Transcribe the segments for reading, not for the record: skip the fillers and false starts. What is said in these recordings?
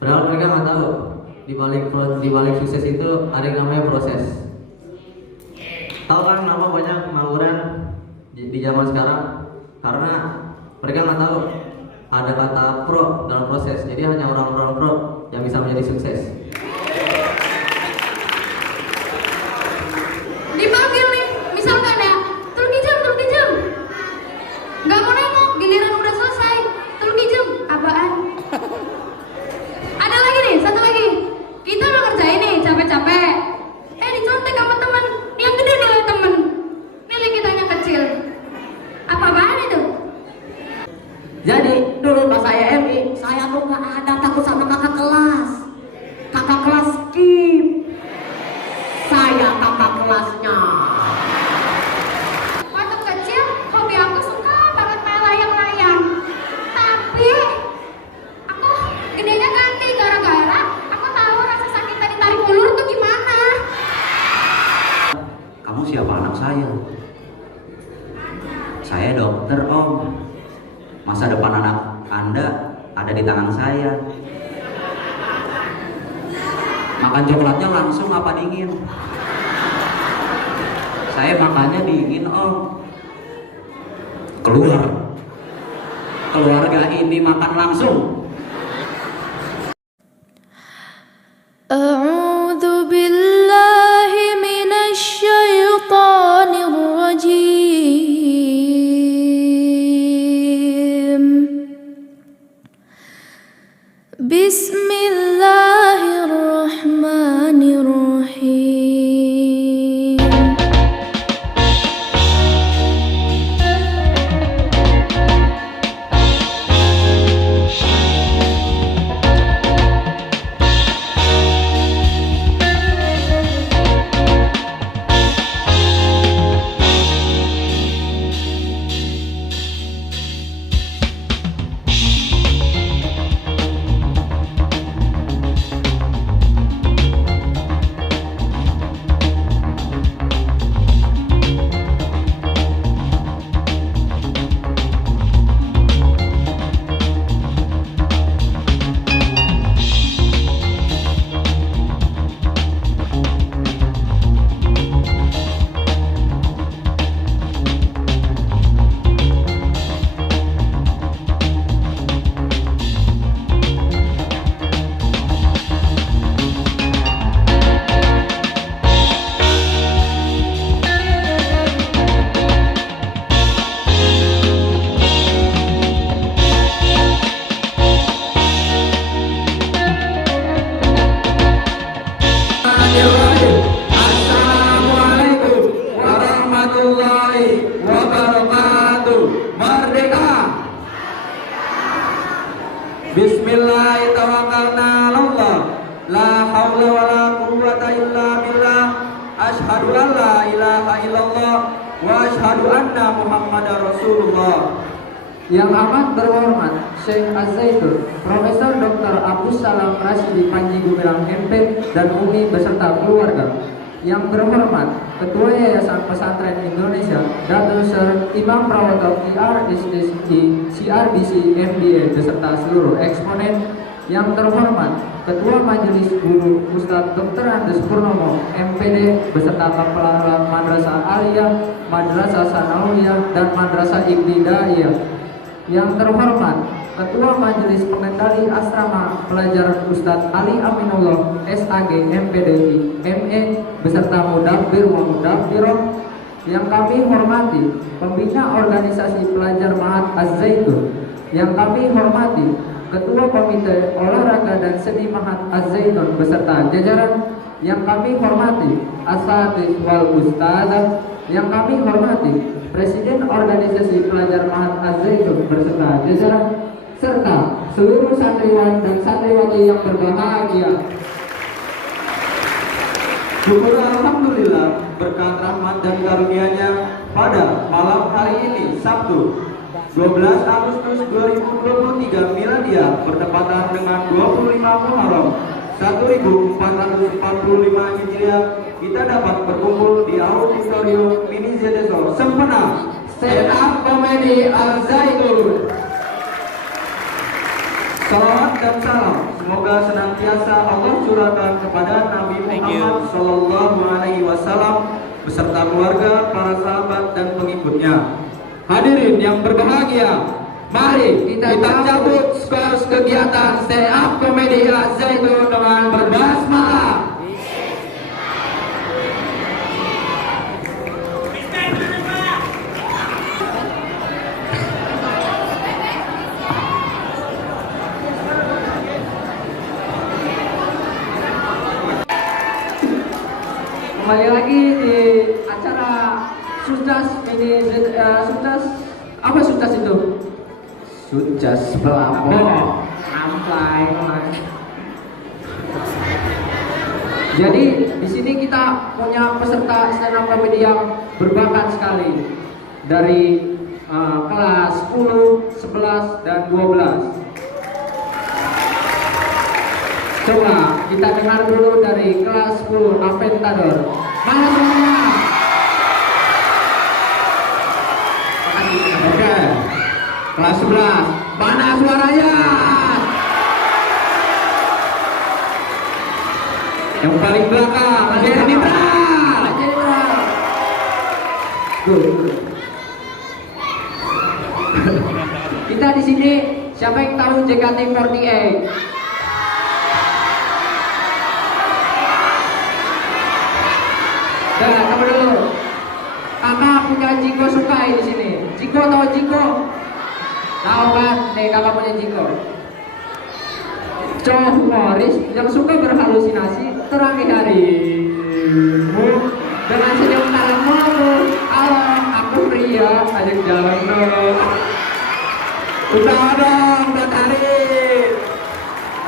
Padahal mereka nggak tahu di balik sukses itu ada yang namanya proses. Tahu kan kenapa banyak pengangguran di zaman sekarang? Karena mereka nggak tahu ada kata pro dalam proses. Jadi hanya orang-orang pro yang bisa menjadi sukses. Dipanggil nih, misalkan ya, tolong dijam, nggak mau nengok, giliran udah selesai, tolong dijam, apaan? Ada lagi nih, satu lagi, kita udah ngerjain nih, capek-capek, dicontek sama teman, yang gede nilai temen, nilai kitanya kecil, apa-apaan itu? Jadi dulu pas saya MI, saya tuh nggak ada takut sama kakak kelas skip. Saya kakak kelasnya. Waktu kecil, hobi aku suka banget main layang-layang. Tapi, aku gedenya ganti gara-gara aku tahu rasa sakit tadi tarik ulur tuh gimana. Kamu siapa anak saya? Saya dokter, Om. Masa depan anak Anda ada di tangan saya. Makan coklatnya langsung apa dingin? Saya makannya dingin, Om. Keluar. Keluarga ini makan langsung. A'udzu billahi minasy syaithanir rajim. Bismillahirrahmanirrahim. Assalamualaikum warahmatullahi wabarakatuh. Merdeka. Bismillahirrahmanirrahim. La haula wala quwwata illa billah. Asyhadu an la ilaha illallah wa asyhadu anna Muhammadar Rasulullah. Yang amat berhormat Syekh Az-Zaitun Profesor Dr. Abdus Salam Rasyidi Panji Gumilang MP dan Umi beserta keluarga. Yang berhormat Ketua Yayasan Pesantren Indonesia Datuk Sir Imam Prawoto CRDC MBA beserta seluruh eksponen. Yang terhormat Ketua Majelis Guru Ustadz Dr. Andes Purnomo MPD beserta Kepala Madrasah Aliyah, Madrasah Sanawiyah dan Madrasah Ibtidaiyah. Yang terhormat Ketua Majelis Pengendali Asrama Pelajar Ustadz Ali Aminullah SAG MPDI ME beserta Mudabbir wa Mudabbiroh. Yang kami hormati Pembina Organisasi Pelajar Mahat Az-Zaitun. Yang kami hormati Ketua Komite Olahraga dan Seni Mahat Az-Zaitun beserta jajaran. Yang kami hormati Asatidz wal Ustadzah. Yang kami hormati Presiden Organisasi Pelajar Mahat Az-Zaitun beserta jajaran, serta seluruh santriwan dan santriwati yang berbahagia. Syukur alhamdulillah berkat rahmat dan karunia-Nya pada malam hari ini Sabtu 12 Agustus 2023 Miladiah bertepatan dengan 25 Muharram 1445 Hijriah, kita dapat berkumpul di auditorium Mini ZSO Sempena Stand Up Comedy Az-Zaitun. Salawat dan salam semoga senantiasa Allah curahkan kepada Nabi Muhammad Sallallahu Alaihi Wasallam beserta keluarga, para sahabat dan pengikutnya. Hadirin yang berbahagia, mari kita cabut skors kegiatan stand up komedi Az-Zaitun dengan berbasmalah. Kembali lagi di acara Sukses ini Sukses apa Sukses itu? Sukses pelapor. Sampai. Jadi di sini kita punya peserta stand up comedy yang berbakat sekali dari kelas 10, 11 dan 12. Coba kita dengar dulu dari kelas 10 Aventador. Mana suaranya? Oke, kelas 11. Mana suaranya? Yang paling belakang, Jenderal. Kita di sini siapa yang tahu JKT48? Kamu dulu. Kakak punya Jiko Sukai di sini. Jiko tahu Jiko? Tahu kan? Nih kakak punya Jiko. Cowok humoris yang suka berhalusinasi terangi harimu dengan senyum tamu. Halo, aku pria, ajak jalan dong. Udah dong, udah tarik.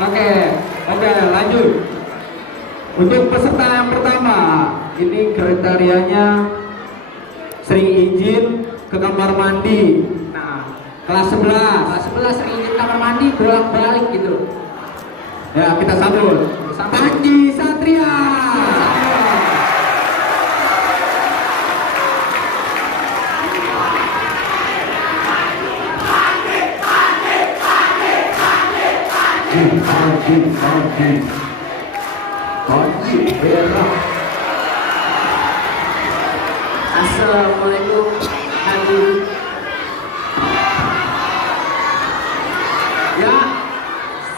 Oke, lanjut. Untuk peserta yang pertama, ini kriterianya sering izin ke kamar mandi. Nah, Kelas 11. kelas 11 sering izin kamar mandi bolak-balik gitu. Ya, kita sambut. Panji Satria. Panji Merah. Assalamualaikum hadirin. Ya,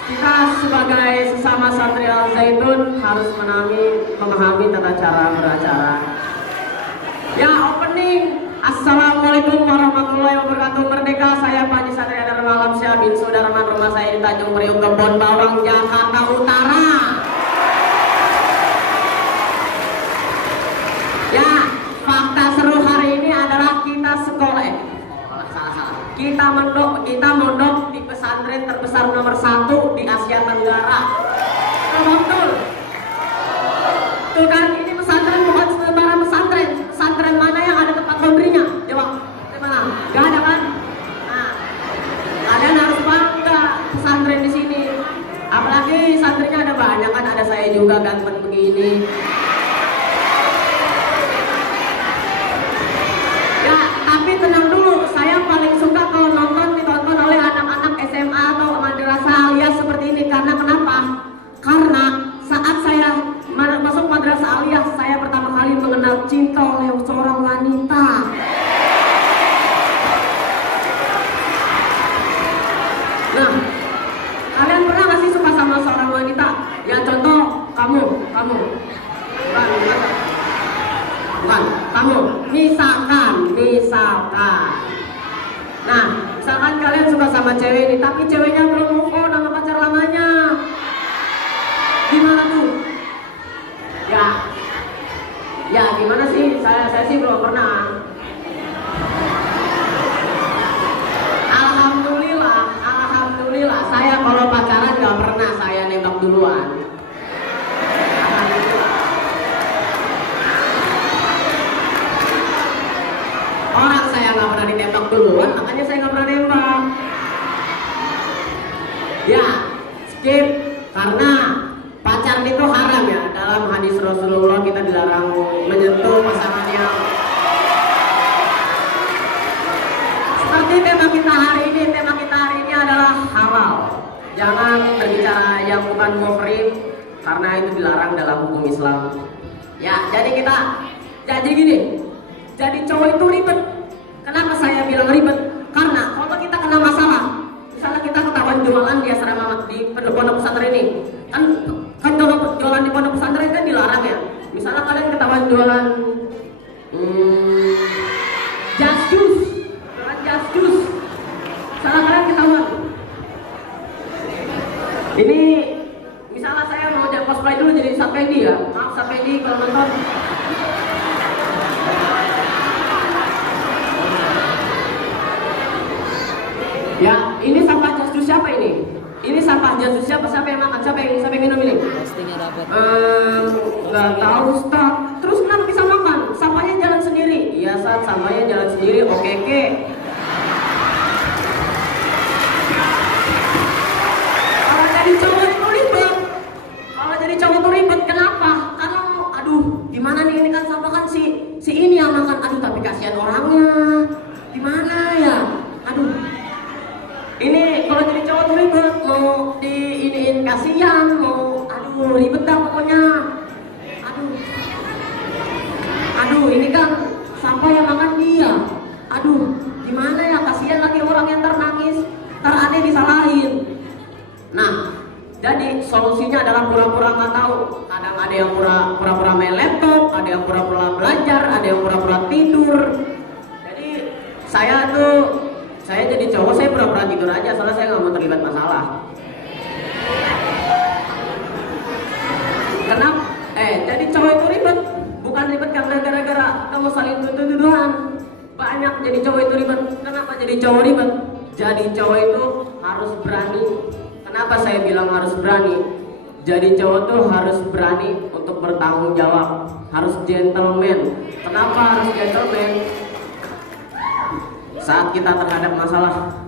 kita sebagai sesama santri Al-Zaitun harus memahami tata cara beracara. Ya, opening. Assalamualaikum warahmatullahi wabarakatuh. Merdeka, saya Panji Satria dari Malam Syah bin Sudarman, rumah saya di Tanjung Priok, Kebon Bawang, Jakarta Utara. Ya, fakta seru hari ini adalah kita sekolah. Kita mondok di pesantren terbesar nomor 1 di Asia Tenggara. Betul. Tuh kan, ini pesantren bukan sembarang pesantren. Pesantren mana yang ada tempat laundrynya? Coba, di mana? Gak ada kan? Nah, kalian harus bangga pesantren di sini. Apalagi santrinya ada banyak kan, ada saya juga ganteng begini. Ya, tapi tenang dulu. Saya paling suka kalau ditonton oleh anak-anak SMA atau madrasah alias seperti ini. Karena kenapa? Karena saat saya masuk madrasah alias, saya pertama kali mengenal cinta oleh seorang wanita. Nah, kalian pernah gak sih suka sama seorang wanita? Ya contoh, kamu. Bukan, kamu. Misalkan. Nah, misalkan kalian suka sama cewek ini, tapi ceweknya belum move on sama pacar lamanya. Gimana tuh? Ya gimana sih? Saya sih belum pernah. Alhamdulillah, saya kalau pacaran gak pernah saya nembak duluan. Orang saya nggak pernah ditembak duluan, makanya saya nggak pernah nembak. Ya, skip. Karena pacaran itu haram ya. Dalam hadis Rasulullah kita dilarang menyentuh pasangan yang seperti tema kita hari ini adalah halal. jangan berbicara yang bukan muhrim karena itu dilarang dalam hukum Islam. Ya, jadi gini. Jadi cowok itu ribet. Kenapa saya bilang ribet? Karena kalau kita kena masalah, misalnya kita ketahuan jualan di asrama di pondok pesantren ini, kan kalau jualan di pondok pesantren kan dilarang ya. Misalnya kalian ketahuan jualan just juice, misalnya kalian ketahuan. Ini misalnya saya mau jadi cosplay dulu jadi Sapedi ya. Maaf Sapedi kalau nonton. Ya, ini sampah jas jus siapa ini? Ini sampah jas jus siapa? Siapa yang makan? Siapa yang minum ini? Pastinya dapat. Nggak tahu Ustaz. Terus kenapa bisa makan? Sampahnya jalan sendiri. Iya Ustaz, sampahnya jalan sendiri. Oke. Kalau jadi cowok itu ribet. Kenapa? Karena aduh, gimana nih ini kan sampah kan si ini yang makan. Aduh, tapi kasihan orangnya. Gimana ya? Aduh. Ini kalau jadi cowok tuh ribet, mau diiniin kasihan, aduh ribet dah pokoknya. Aduh ini kan sampah yang makan dia. Aduh gimana ya, kasihan lagi orang yang nangis, aneh disalahin. Nah, jadi solusinya adalah pura-pura nggak tahu. Kadang ada yang pura-pura main laptop, ada yang pura-pura belajar, ada yang pura-pura tidur. Jadi saya jadi cowok, saya pura-pura tidur aja, soalnya saya nggak mau terlibat masalah. Kenapa? Jadi cowok itu ribet, bukan ribet karena gara-gara kamu saling tuduh-tuduhan. Banyak jadi cowok itu ribet. Kenapa jadi cowok ribet? Jadi cowok itu harus berani. Kenapa saya bilang harus berani? Jadi cowok tuh harus berani untuk bertanggung jawab, harus gentleman. Kenapa harus gentleman? Saat kita terhadap masalah,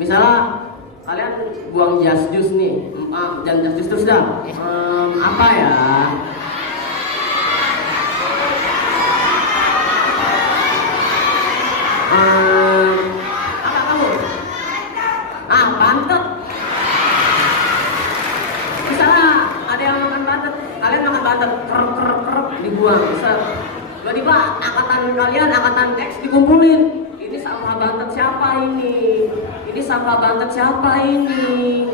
misalnya kalian buang jas jus nih, jangan jas jus terus dah. Apa ya? Apa kamu? Bantet. Misalnya ada yang makan bantet, kalian makan bantet, kerep dibuang. Tiba-tiba angkatan X dikumpulin. Ini sampah bantet siapa ini? Ini sampah bantet siapa ini?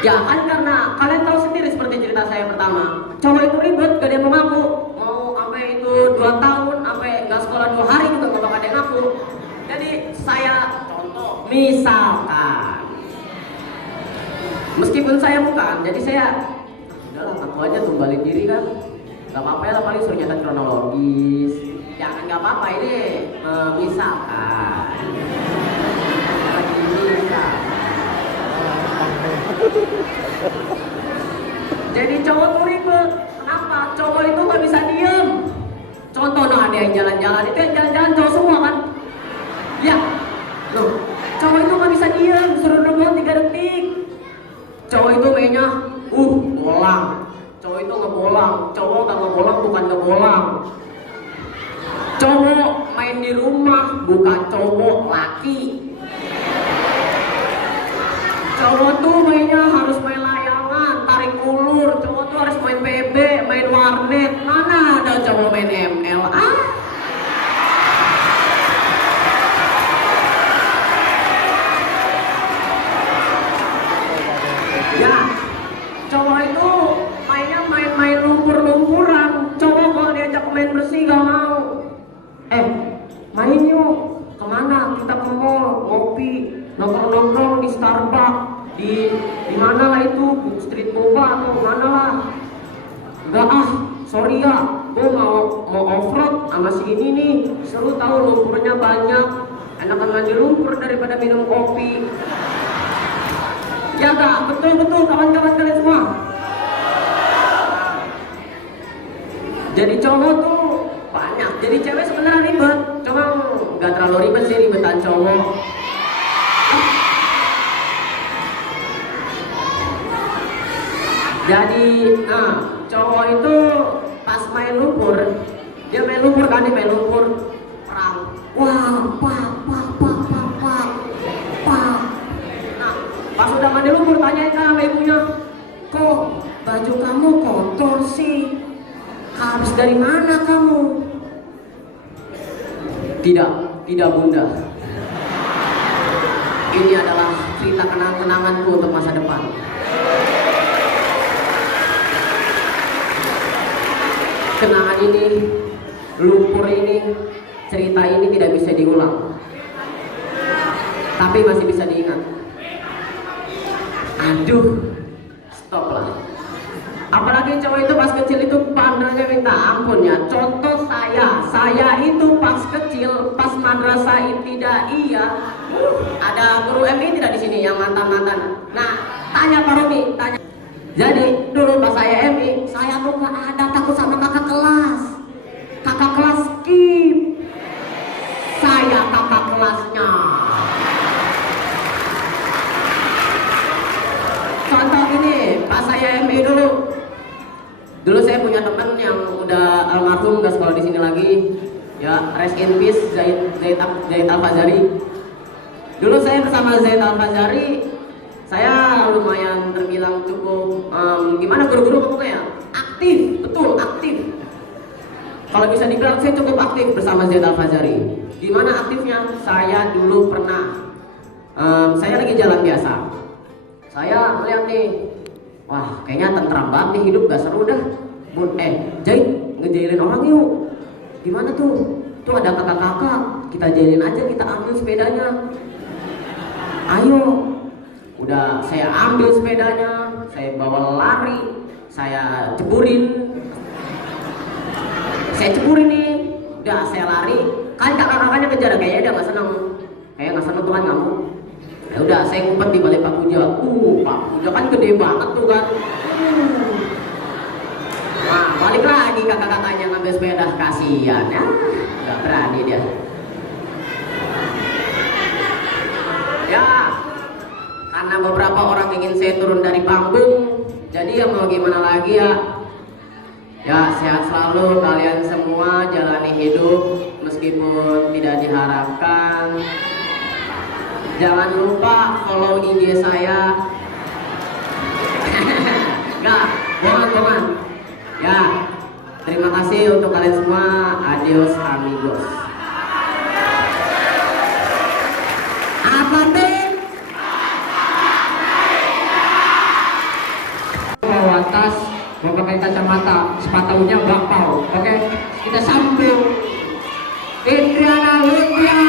Ya kan karena kalian tahu sendiri seperti cerita saya pertama. Cowok itu ribet, gak ada yang mau ngaku. Mau sampai itu 2 tahun, sampai gak sekolah 2 hari juga gak bakal ada yang ngaku. Jadi saya contoh, misalkan meskipun saya bukan, jadi saya udahlah ngaku aja tumbalin diri kan. Gak apa-apa ya lah, paling suruh nyatet kronologis. Jangan gak apa-apa ini misalkan jadi cowok tuh ribet. Kenapa? Cowok itu gak bisa diem. Contoh ada yang jalan-jalan, itu yang jalan-jalan cowok semua kan. Ya loh, cowok itu gak bisa diem, suruh nunggu 3 detik. Cowok itu mainnya bolang. Cowok itu ngebolang. Cowok gak ngebolang bukan ngebolang. Cowok main di rumah bukan cowok laki. Cowok tuh mainnya harus main layangan, tarik ulur. Cowok tuh harus main PB, main warnet. Mana ada cowok main ML? Ya, cowok itu mainnya main lumpur-lumpuran. Cowok kalau diajak main bersih gak mau. Main yuk, kemana? Kita ke mall, ngopi, nongkrong di Starbucks, di mana lah itu, Street Boba atau mana lah. Enggak sorry ya, gue mau off-road sama si ini nih, seru tahu lumpurnya banyak, enakan mandi lumpur daripada minum kopi. Ya gak? Betul kawan-kawan kalian semua. Jadi cowok tuh banyak, jadi cewek sebenarnya ribet, cuma gak terlalu ribet sih, ribetan cowok. Jadi cowok itu pas main lumpur, dia main lumpur kan, dia main lumpur perang. Wah, pak. Nah, pas udah mandi lumpur, tanyain kan sama ibunya, kok baju kamu kotor sih? Habis dari mana kamu? Tidak bunda. Ini adalah cerita kenanganku untuk masa depan. Kenangan ini, lumpur ini, cerita ini tidak bisa diulang, tapi masih bisa diingat. Aduh, stop lah. Apalagi cowok itu pas kecil itu bandelnya minta ampun ya. Contoh saya itu pas kecil, pas madrasah ibtidaiyah, ada guru MI tidak di sini yang mantan-mantan. Nah, tanya Pak Romi, tanya. Jadi dulu pas saya MI, saya tuh gak ada takut sama kakak kelas. Kakak kelas skip. Saya kakak kelasnya. Contoh ini, pas saya MI dulu saya punya teman yang udah almarhum, gak sekolah di sini lagi. Ya, rest in peace Zaid Al-Fazari. Dulu saya bersama Zaid Al-Fazari, saya lumayan terbilang cukup gimana guru-guru ngomongnya ya? Aktif, betul aktif. Kalau bisa dibilang saya cukup aktif bersama Zaid Al-Fazari. Gimana aktifnya? Saya dulu pernah saya lagi jalan biasa. Saya melihat nih, wah kayaknya tentram banget nih, hidup gak seru dah. Zaid, ngejailin orang yuk. Gimana tuh? Tuh ada kakak-kakak, kita jailin aja, kita ambil sepedanya. Ayo. Udah saya ambil sepedanya, saya bawa lari, saya ceburin nih. Udah saya lari, kan kakak-kakaknya kejar, kayaknya dia nggak seneng, tuh kan ngamuk. Ya udah saya ngumpet di balik Pak Puja. Pak Puja kan gede banget tuh kan. Nah, balik lagi kakak-kakaknya ngambil sepeda, kasihan ya, nggak berani dia. Ya, karena beberapa orang ingin saya turun dari panggung, jadi ya mau gimana lagi ya. Ya, sehat selalu kalian semua, jalani hidup meskipun tidak diharapkan. Jangan lupa follow IG saya. Nggak, bohongan. Ya, terima kasih untuk kalian semua. Adios amigos. Apa tim? Bawa tas, mau pakai kacamata, sepatunya bakpao. Oke, kita sambung. Indriana Lutya.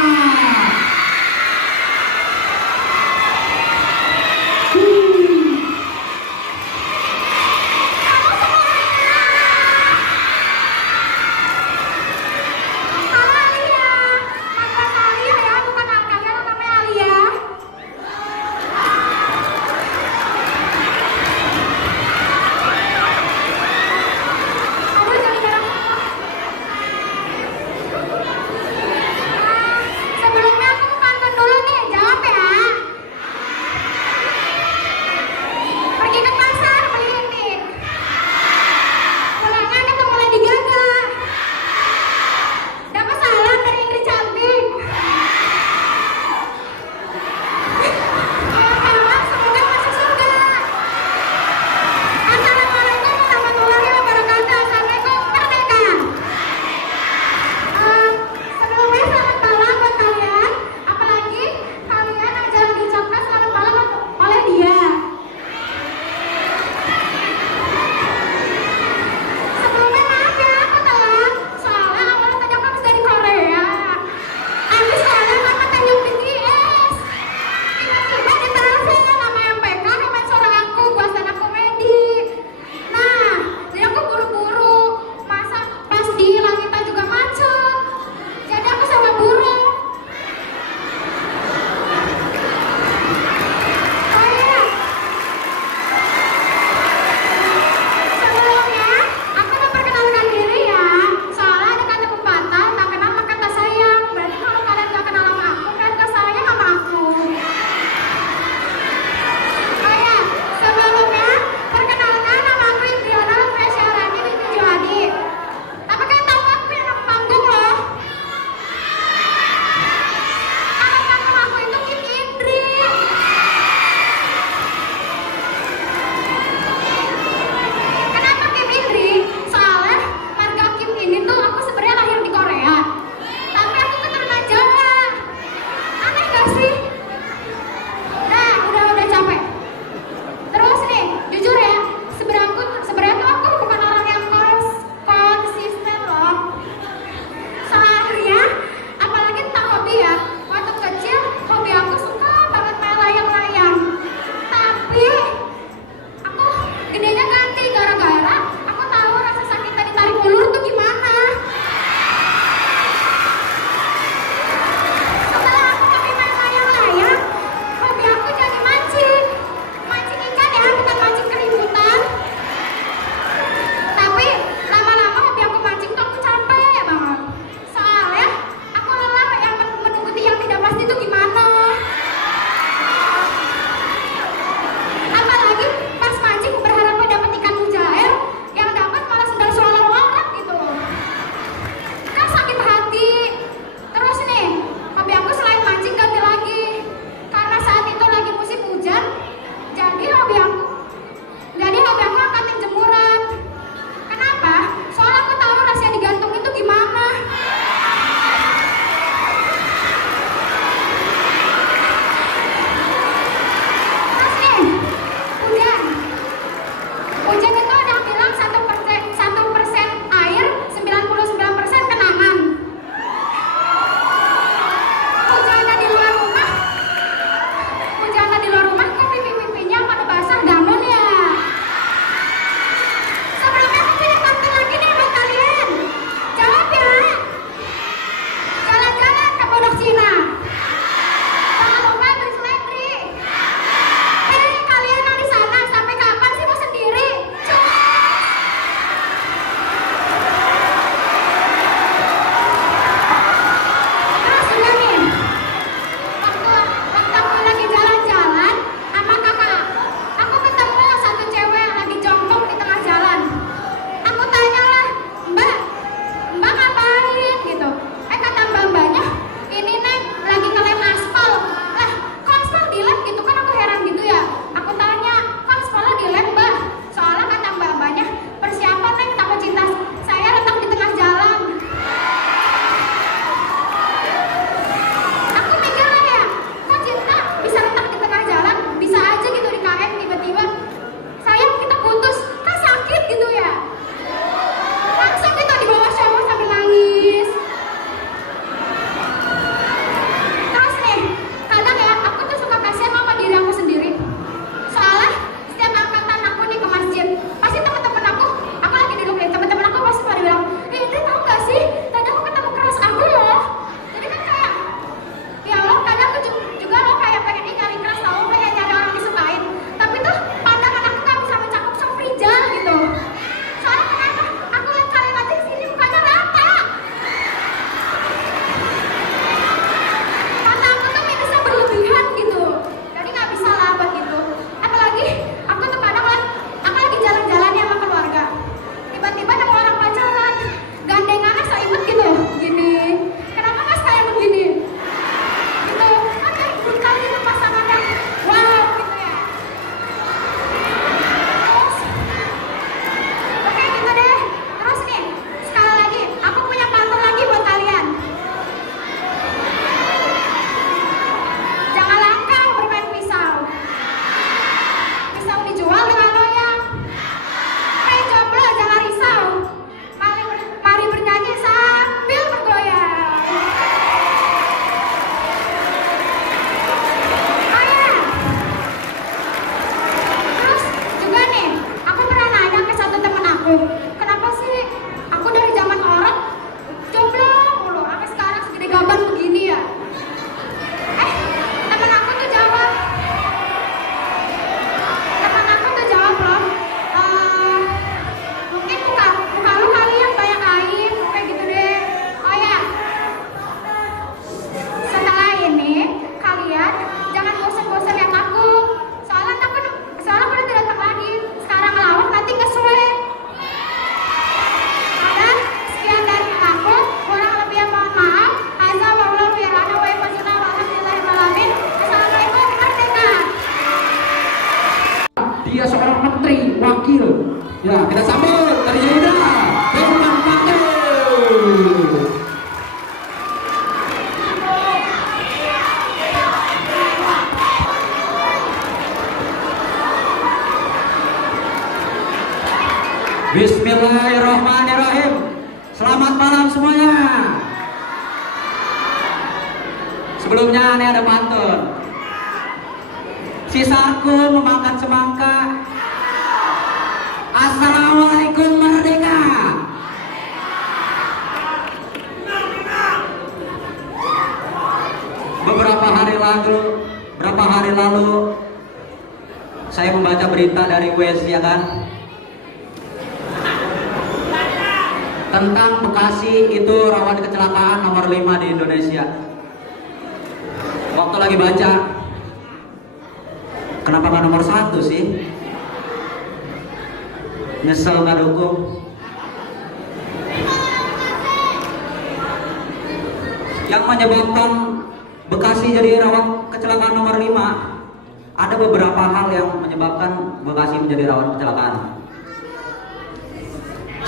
Menteri Wakil. Ya, kita sambut Terjadi Firman Fakih. Bismillahirrahmanirrahim. Selamat malam semuanya. Sebelumnya ini ada pantun. Si Sarko memakan semangka. Assalamualaikum merdeka. Beberapa hari lalu saya membaca berita dari WS, ya kan, tentang Bekasi itu rawan kecelakaan nomor 5 di Indonesia. Waktu lagi baca, kenapa nggak nomor 1 sih? Nyesel nggak dukung. Yang menyebabkan Bekasi jadi rawan kecelakaan nomor 5, ada beberapa hal yang menyebabkan Bekasi menjadi rawan kecelakaan.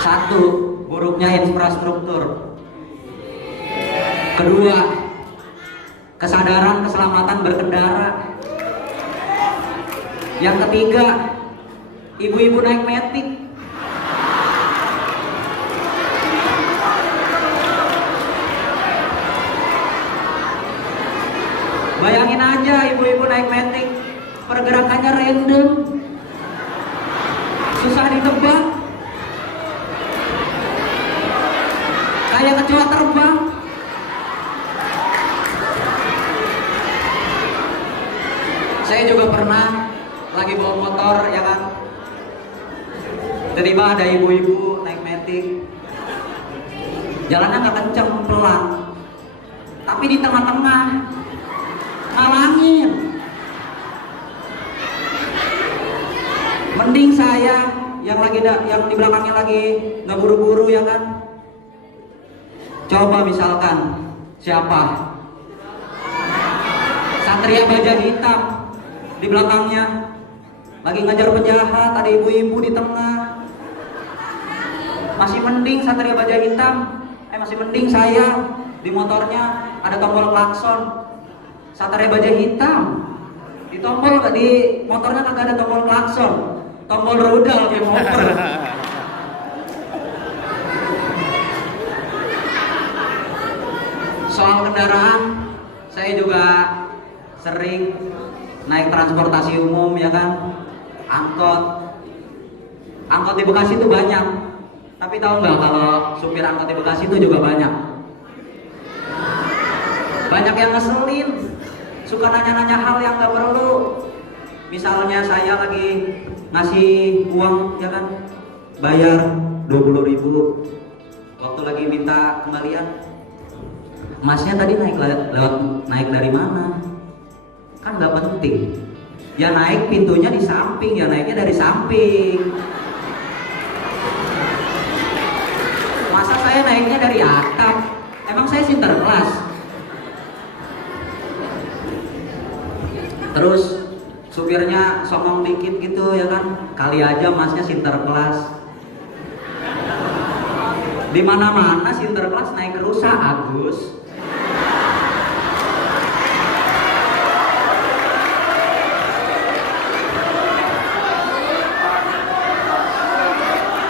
1, buruknya infrastruktur. Kedua, kesadaran keselamatan berkendara. Yang ketiga, ibu-ibu naik metik. Bayangin aja ibu-ibu naik metik, pergerakannya random, susah ditebak, kayak kecoa terbang. Saya juga pernah lagi bawa motor, ya kan, tiba-tiba ada ibu-ibu naik metik, jalannya nggak kenceng, pelan, tapi di tengah-tengah ngalangin. Mending saya yang di belakangnya lagi nggak buru-buru, ya kan. Coba misalkan siapa Satria Baja Hitam di belakangnya lagi ngejar penjahat, ada ibu-ibu di tengah. Masih mending Satria Baja Hitam, masih mending saya di motornya ada tombol klakson. Satria Baja Hitam di tombol, di motornya kagak ada tombol klakson, tombol rudal kayak motor. Soal kendaraan, saya juga sering naik transportasi umum, ya kan, angkot di Bekasi itu banyak. Tapi tahu nggak kalau supir angkot di Bekasi itu juga banyak yang ngeselin, suka nanya-nanya hal yang nggak perlu. Misalnya saya lagi ngasih uang, ya kan, bayar 20.000, waktu lagi minta kembalian, Masnya tadi naik dari mana? Kan nggak penting. Ya naik pintunya di samping, ya naiknya dari samping. Masa saya naiknya dari atap? Emang saya sinterklas? Terus supirnya songong dikit gitu, ya kan, kali aja Masnya sinterklas. Di mana-mana sinterklas naik rusa, Agus.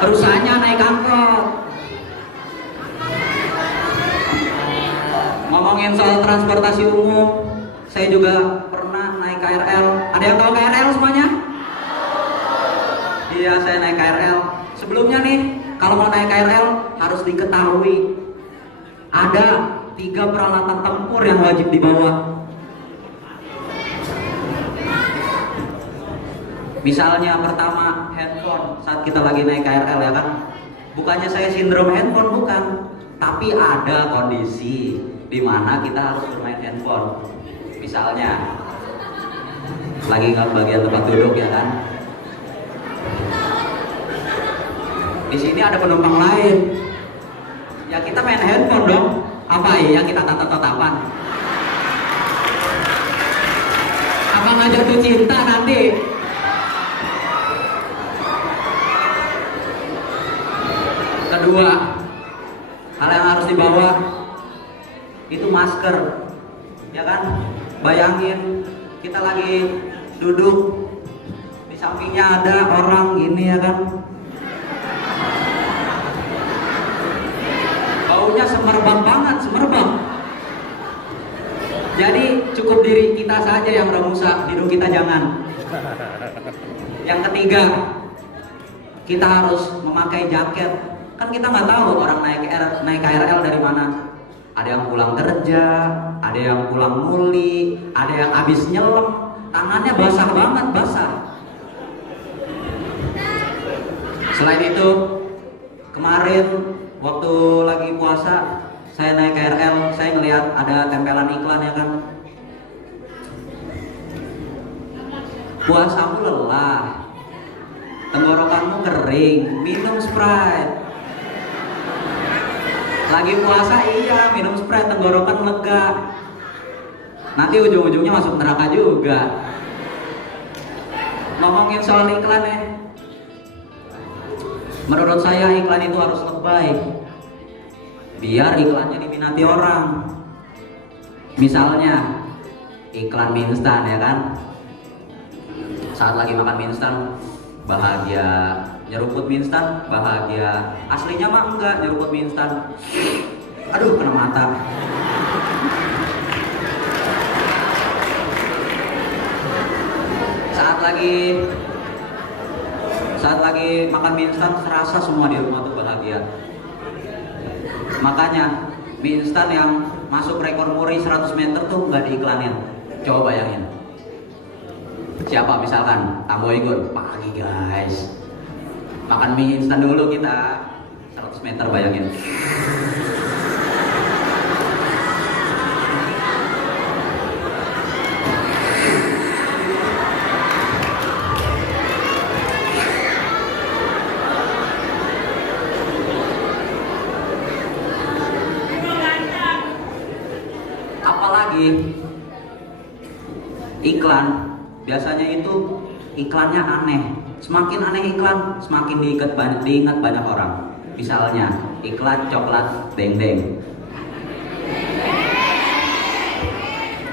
Rusanya naik angkot. Ngomongin soal transportasi umum, saya juga pernah naik KRL. Ada yang tahu KRL semuanya? Iya, saya naik KRL. Sebelumnya nih, kalau mau naik KRL harus diketahui ada 3 peralatan tempur yang wajib dibawa. Misalnya pertama, handphone saat kita lagi naik KRL, ya kan. Bukannya saya sindrom handphone, bukan, tapi ada kondisi di mana kita harus bermain handphone. Misalnya lagi nggak bagian tempat duduk, ya kan. Di sini ada penumpang lain, ya kita main handphone dong. Apa ya kita tatap-tatapan? Apa nggak jatuh cinta nanti? Kedua, hal yang harus dibawa itu masker, ya kan? Bayangin kita lagi duduk, di sampingnya ada orang gini, ya kan? Baunya semerbak banget, semerbak. Jadi cukup diri kita saja yang rusak, hidung kita jangan. Yang ketiga, kita harus memakai jaket. Kan kita nggak tahu orang naik KRL dari mana. Ada yang pulang kerja, ada yang pulang muli, ada yang habis nyelam, tangannya basah banget, basah. Selain itu, kemarin waktu lagi puasa, saya naik KRL, saya ngelihat ada tempelan iklan, ya kan. Puasamu lelah, tenggorokanmu kering, minum Sprite. Lagi puasa iya, minum Sprite, tenggorokan lega. Nanti ujung-ujungnya masuk neraka juga. Ngomongin soal iklan ya, menurut saya iklan itu harus lebay, biar iklannya diminati orang. Misalnya iklan mie instan, ya kan. Saat lagi makan mie instan bahagia, nyeruput mie instan bahagia. Aslinya mah enggak, nyeruput mie instan, aduh kena mata. Saat lagi makan mie instan serasa semua di rumah tuh bahagia. Makanya mie instan yang masuk rekor muri 100 meter tuh nggak diiklanin. Coba bayangin. Siapa misalkan Tamboigun, pagi guys, makan mie instan dulu kita 100 meter, bayangin. Apalagi iklan, biasanya itu iklannya aneh. Semakin aneh iklan, semakin diingat banyak orang. Misalnya iklan coklat deng-deng.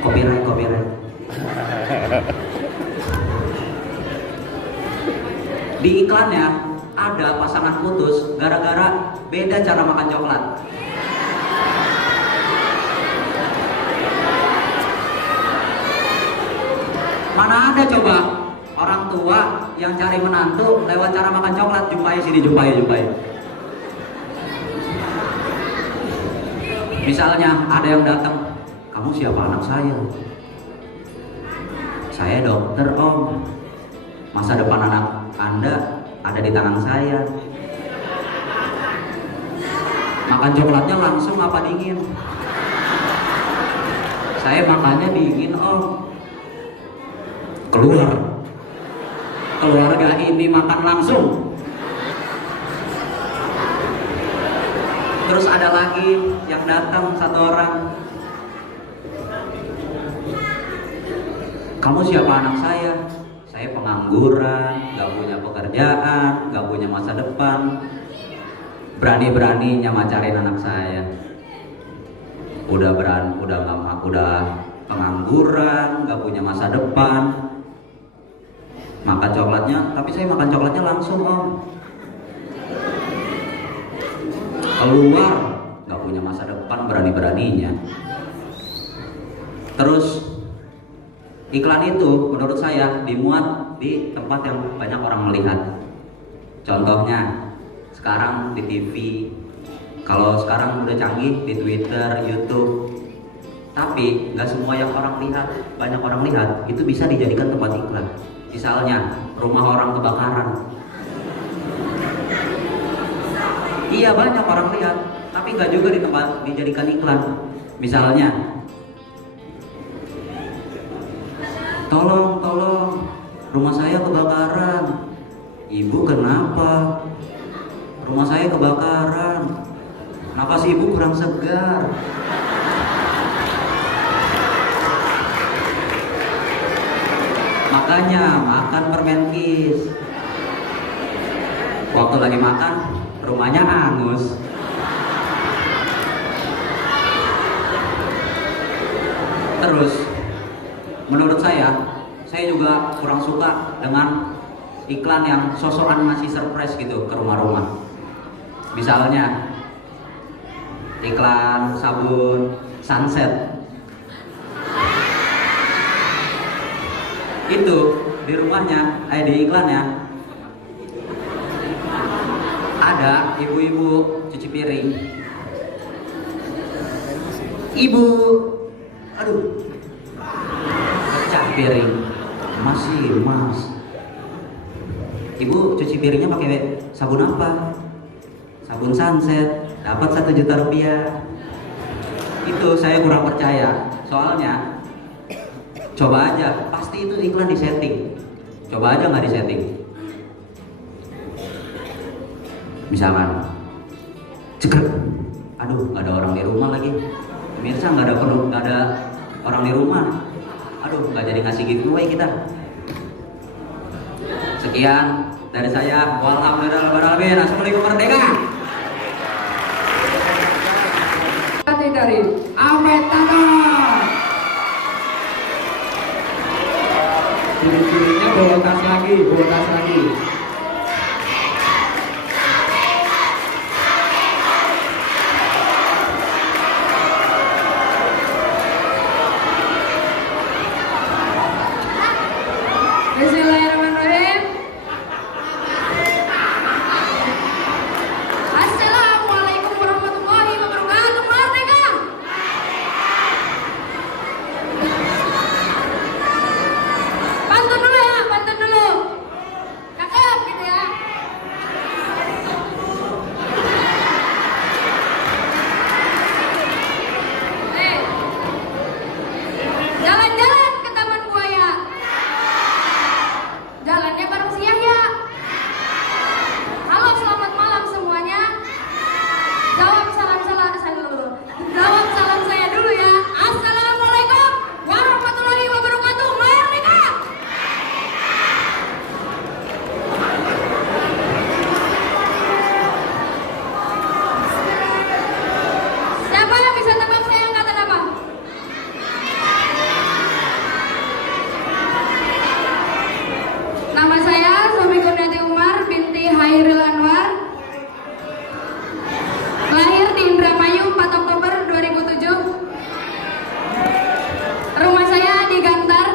Copyright. Di iklannya ada pasangan putus gara-gara beda cara makan coklat. Mana ada coba orang tua yang cari menantu lewat cara makan coklat, jumpai sini, jumpai. Misalnya ada yang datang, kamu siapa? Anak saya. Saya dokter om. Masa depan anak Anda ada di tangan saya. Makan coklatnya langsung apa dingin? Saya makannya dingin om. Keluarga ini makan langsung. Terus ada lagi yang datang satu orang, kamu siapa? Anak saya. Saya pengangguran, gak punya pekerjaan, gak punya masa depan. Berani-beraninya macarin anak saya. Udah pengangguran, gak punya masa depan. Makan coklatnya, tapi saya makan coklatnya langsung om. Keluar, gak punya masa depan, berani-beraninya. Terus iklan itu menurut saya dimuat di tempat yang banyak orang melihat. Contohnya sekarang di TV, kalau sekarang udah canggih di Twitter, YouTube. Tapi nggak semua yang orang lihat, banyak orang lihat itu bisa dijadikan tempat iklan. Misalnya rumah orang kebakaran. Iya, banyak orang lihat, tapi nggak juga di tempat dijadikan iklan. Misalnya, tolong, rumah saya kebakaran. Ibu kenapa? Rumah saya kebakaran. Napas ibu kurang segar. Makanya makan permen Kiss. Waktu lagi makan, rumahnya angus. Terus menurut saya juga kurang suka dengan iklan yang sosokan ngasih surprise gitu ke rumah-rumah. Misalnya iklan sabun Sunset. Itu di rumahnya, di iklannya ada ibu-ibu cuci piring. Ibu, aduh, pecah piring. Masih, Mas. Ibu cuci piringnya pakai sabun apa? Sabun Sunset. Dapat 1 juta rupiah. Itu saya kurang percaya. Soalnya coba aja, pasti itu iklan disetting. Coba aja nggak disetting. Misalkan, cekrek, aduh nggak ada orang di rumah lagi. Pemirsa nggak ada orang di rumah. Aduh nggak jadi ngasih giveaway kita. Sekian dari saya. Walhamdulillah. Assalamualaikum merdeka. Dari Ahmed Tanor. Ciri-cirinya bawa tas lagi. Bismillahirrahmanirrahim. Assalamualaikum warahmatullahi wabarakatuh. Merdeka. Pantun dulu ya, pantun dulu. Cakep gitu ya. Jalan-jalan ke Taman Buaya. Jalannya bareng si Yahya. Halo, selamat malam semuanya. Jawab salam saya dulu ya. Assalamualaikum warahmatullahi wabarakatuh. Merdeka. Siapa yang bisa tebak saya angkatan apa? Nama saya Sofi Kurniati Umar binti Hairil Anwar. Lahir di Indramayu 4 Oktober 2007. Rumah saya di Gantar.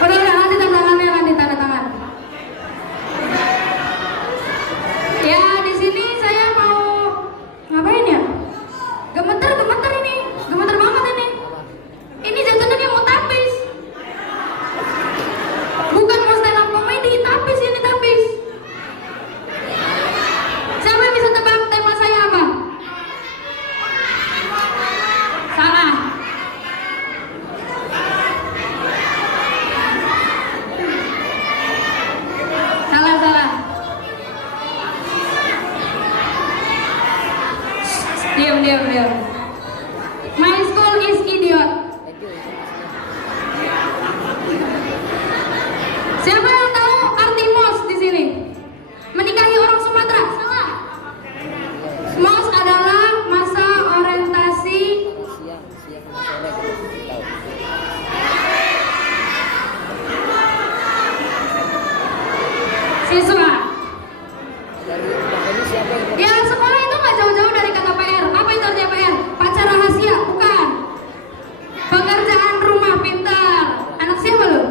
Udah nanti tantangannya, nanti tanda tangan. Ya, di sini saya mau ngapain ya? Gemeter ini. Gemeter banget ini. Ini jantannya mau tapis. Bukan mau stand up comedy, tapis ini tapis. Siapa yang bisa tebak tema saya apa? Salah. Salah. Diam. My school is idiot. Siapa yang tahu arti MOS di sini? Menikahi orang Sumatera. Salah. MOS adalah masa orientasi siswa. Ya, sekolah itu nggak jauh-jauh dari kata PR. Apa itu artinya PR? Pacar rahasia, bukan. Pekerjaan rumah pintar. Anak siapa lu?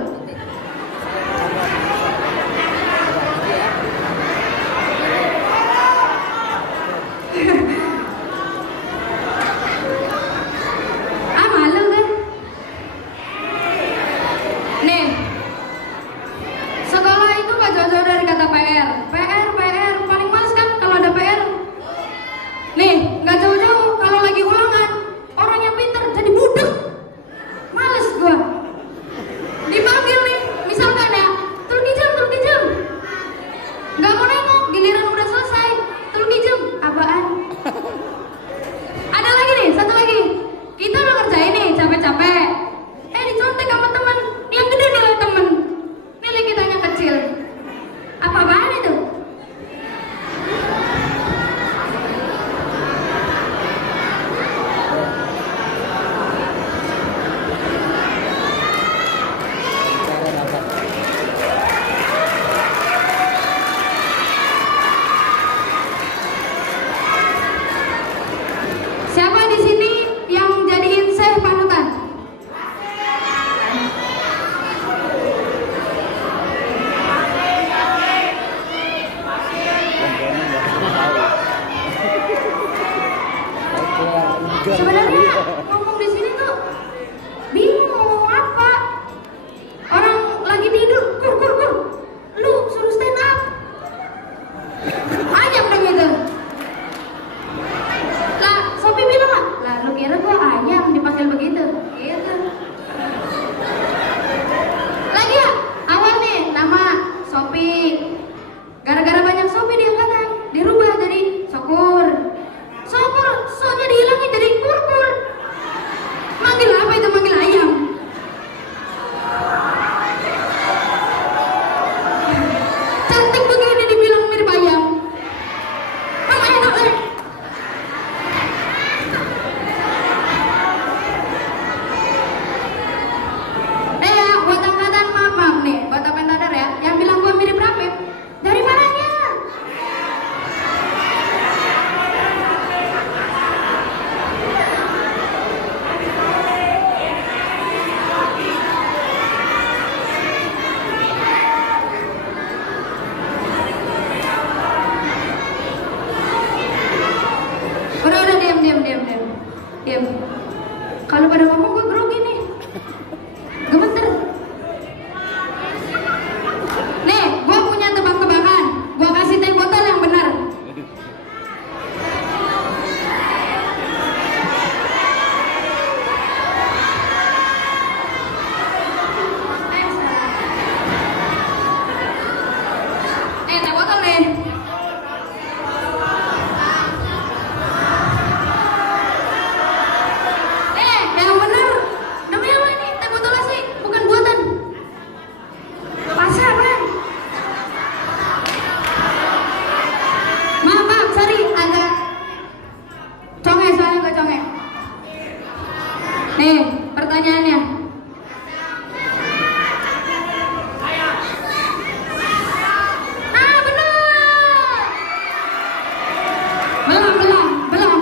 Belum.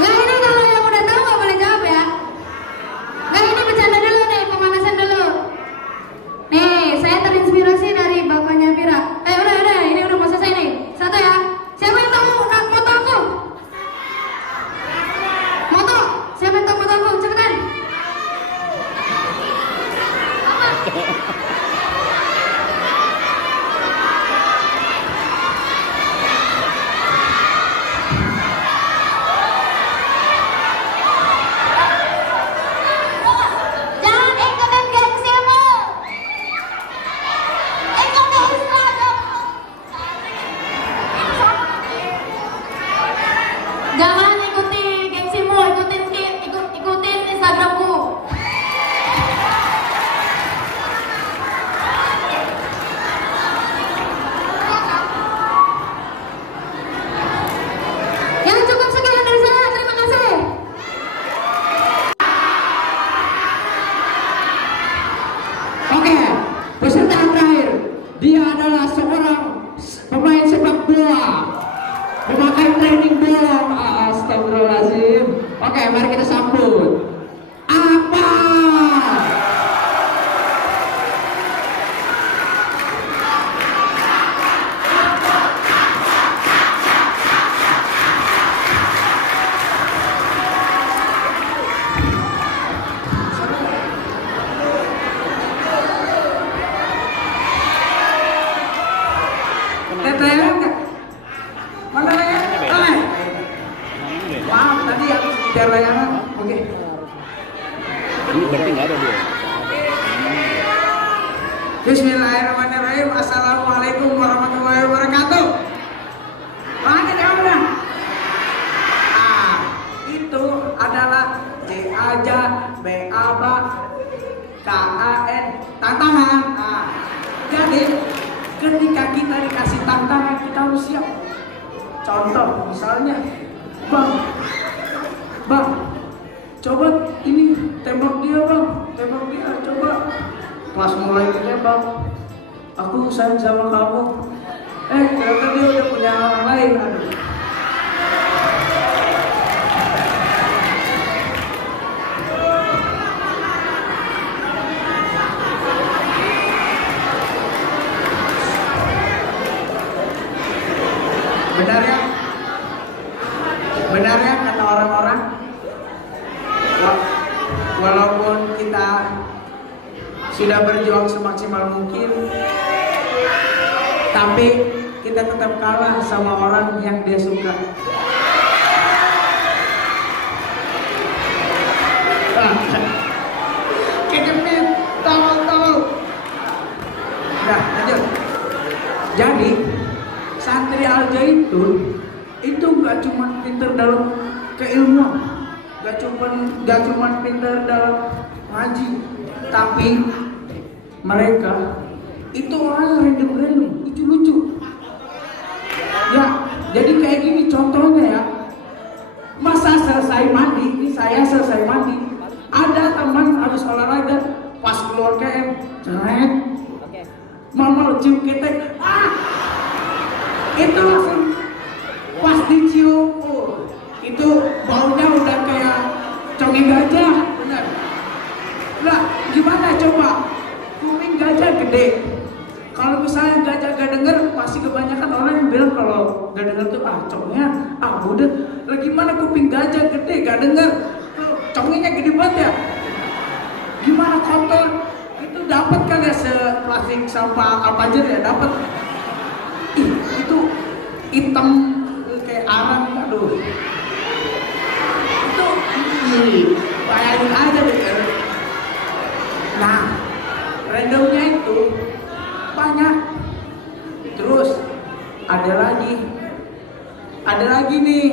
Nah ini kalau yang udah tahu nggak boleh jawab ya. Nah ini bercanda dulu nih, pemanasan dulu. Nih, saya terinspirasi dari bapaknya Vira. Udah, ini udah mau selesai nih. Satu ya. Siapa yang tahu moto aku? Moto. Siapa yang tahu moto aku? Cepetan. Apa? Jangan ikutin gengsimu. Ikuti Instagrammu. Jangan ikuti gengsimu, ikutin Instagrammu. Ya cukup sekian dari saya, terima kasih. Oke, peserta yang terakhir. Dia adalah seorang pemain sepak bola, memakai training bolong. Astagfirullahaladzim. Oke, mari kita sambut. Apa? Layangan nggak? Mana layangan? Maaf, tadi aku bicara layangan. Oke. Ini berarti nggak ada dia. Bismillahirrahmanirrahim. Assalamualaikum warahmatullahi wabarakatuh. Mana kamu? Itu adalah J aja, B aba, K A N, tantangan. Jadi ketika kita dikasih tantangan kita harus siap. Contoh misalnya, bang, coba ini tembak dia coba. Pas mulai tembak, aku sayang sama kamu. Ternyata dia udah punya orang lain. Aduh. Benarnya kata orang-orang, walaupun kita sudah berjuang semaksimal mungkin, tapi kita tetap kalah sama orang yang dia suka. Kejepit, tolong. Nah, lanjut. Jadi santri Al-Zaitun itu gak cuma pinter dalam keilmuan, gak cuma pinter dalam ngaji, tapi mereka itu orang random, lucu. Ya, jadi kayak gini contohnya ya. Masa selesai mandi, ini saya selesai mandi, ada teman habis olahraga, pas keluar KM, jeret, mama cium ketek, itu langsung pas dicium, itu baunya udah kayak congeng gajah, bener. Nah, gimana coba? Kuping gajah gede. Kalau misalnya gajah gak denger, pasti kebanyakan orang yang bilang kalau gak denger tuh congnya, udah. Lah gimana kuping gajah gede gak denger? Congengnya gede banget ya. Gimana kotor? Itu dapat kan ya seplastik sampah apa aja ya dapat. Itu hitam kayak arang, aduh. Itu bayangin aja deh. Nah, randomnya itu banyak. Terus ada lagi nih,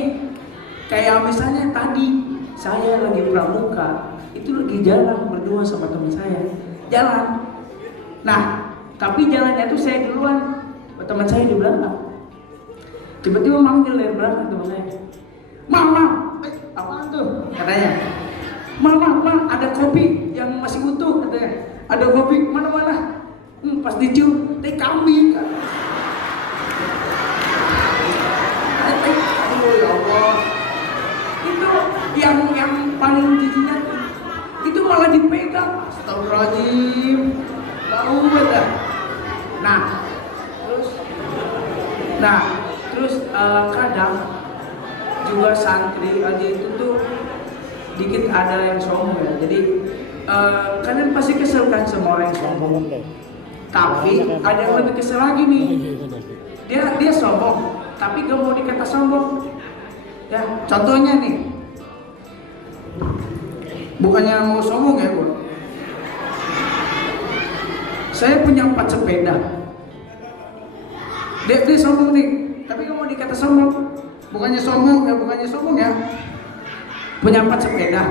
kayak misalnya tadi saya lagi pramuka, itu lagi jalan berdua sama teman saya, jalan. Nah, tapi jalannya tuh saya duluan, teman saya di belakang. Tiba-tiba manggil dari belakang teman saya, Mama, apaan tuh? Katanya, Mama, ada kopi yang masih utuh, katanya. Ada kopi, mana? Pas dicium, teh kambing. yang paling jijiknya itu malah dipegang. Astagfirullahaladzim, bau banget. Terus kadang juga santri aja itu tuh dikit ada yang sombong ya. Jadi kalian pasti kesel kan sama orang yang sombong. Tapi ada yang lebih kesel lagi nih. Dia sombong, tapi gak mau dikata sombong. Ya, contohnya nih. Bukannya mau sombong ya, Bu. Saya punya 4 sepeda. Dia sombong nih, tapi gak mau dikata sombong. Bukannya sombong ya. Punya 4 sepeda.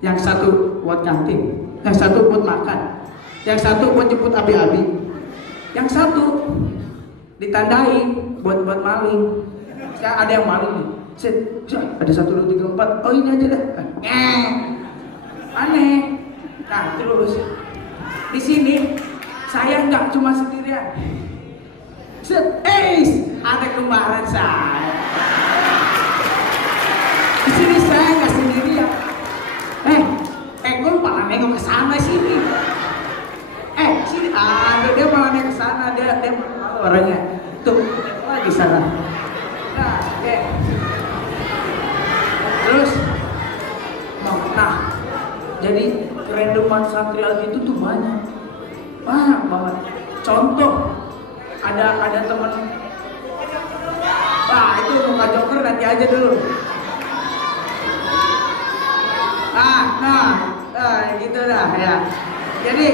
Yang satu buat kantin, yang satu buat makan, yang satu buat jemput abi-abi, yang satu ditandai buat maling. Sekarang ada yang maling nih. Set, ada 1, 2, 3, 4. Oh ini aja dah. Aneh. Nah terus di sini saya nggak cuma sendirian. Set, ada kembaran saya. Di sini saya nggak sendirian. Gue malah nengok ke sana sini. Sini ada dia malah nengok ke sana. Dia malah orangnya. Tuh, lagi sana. Terus jadi kerendeman santri itu tuh banyak banget. Contoh ada teman, itu muka joker nanti aja dulu. Gitu dah ya. Jadi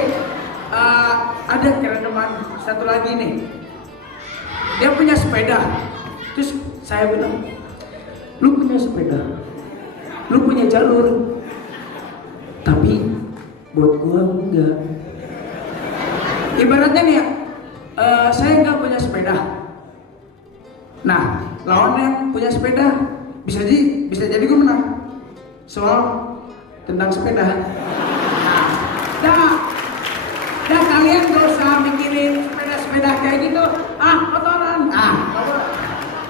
ada kerendeman satu lagi nih. Dia punya sepeda. Terus saya bilang, lu punya sepeda, lu punya jalur, tapi buat gua enggak. Ibaratnya nih ya, saya enggak punya sepeda. Nah, lawan yang punya sepeda bisa jadi gua menang. Soal tentang sepeda. Dah kalian gak usah mikirin sepeda kayak gitu. Kotoran.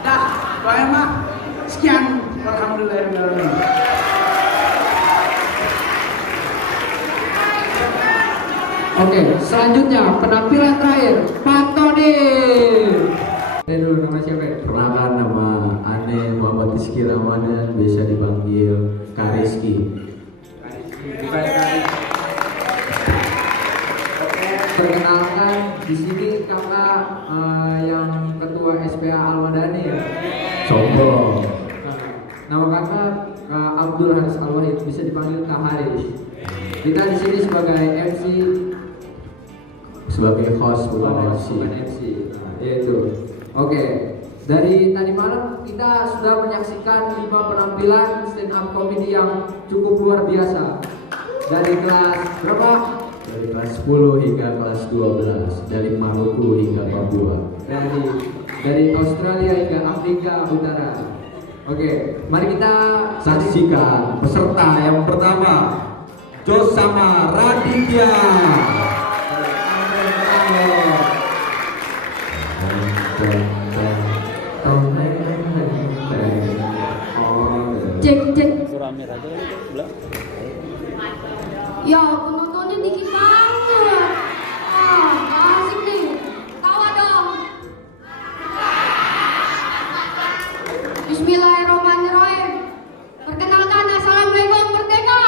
Dah, kalau emang sekian. Alhamdulillah. Oke, selanjutnya penampilan terakhir Pak Tony. Dulu nama siapa ya? Perkenalkan, nama Ane Muhammad Rizky Ramadan, biasa dipanggil Kak Rizky. Perkenalkan, di sini kakak yang ketua SPA Al-Madani ya. Sombong. Nama kakak Abdul Haris Al-Wahid, bisa dipanggil Kak Haris. Kita di sini sebagai MC, Sebagai host bukan MC. Yaitu. Oke, dari tadi malam kita sudah menyaksikan 5 penampilan stand up comedy yang cukup luar biasa. Dari kelas berapa? Dari kelas 10 hingga kelas 12, dari Maluku hingga Papua. Dari Australia hingga Afrika Utara. Oke, mari kita Saksikan peserta yang pertama, Josama Raditya. Cek. Kurang merah aja itu sebelah. Ya, penontonnya dikit banget. Gak asik nih. Tawa dong. Bismillahirrahmanirrahim. Perkenalkan, assalamualaikum merdeka.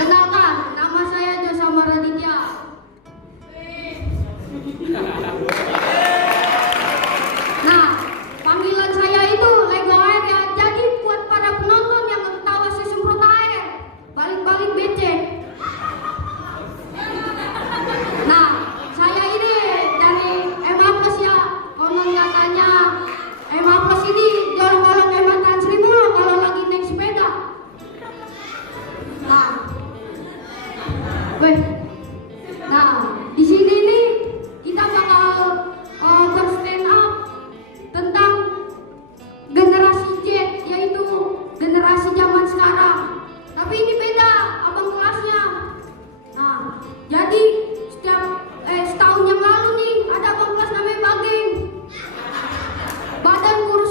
Kenalkan, nama saya Josama Raditya. Nah, panggilan saya itu Lego air ya. Jadi buat para penonton yang ketawa sesemprot air, balik-balik becek. Nah, saya ini dari MA Plus ya. Konon katanya MA Plus ini jorong-jorong hematan 1000 loh kalau lagi naik sepeda. Nah, di sini nih kita bakal berstand up tentang generasi Z, yaitu generasi zaman sekarang. Tapi ini beda abang kelasnya. Nah, jadi setahun yang lalu nih ada abang kelas namanya Bageng. Badan kurus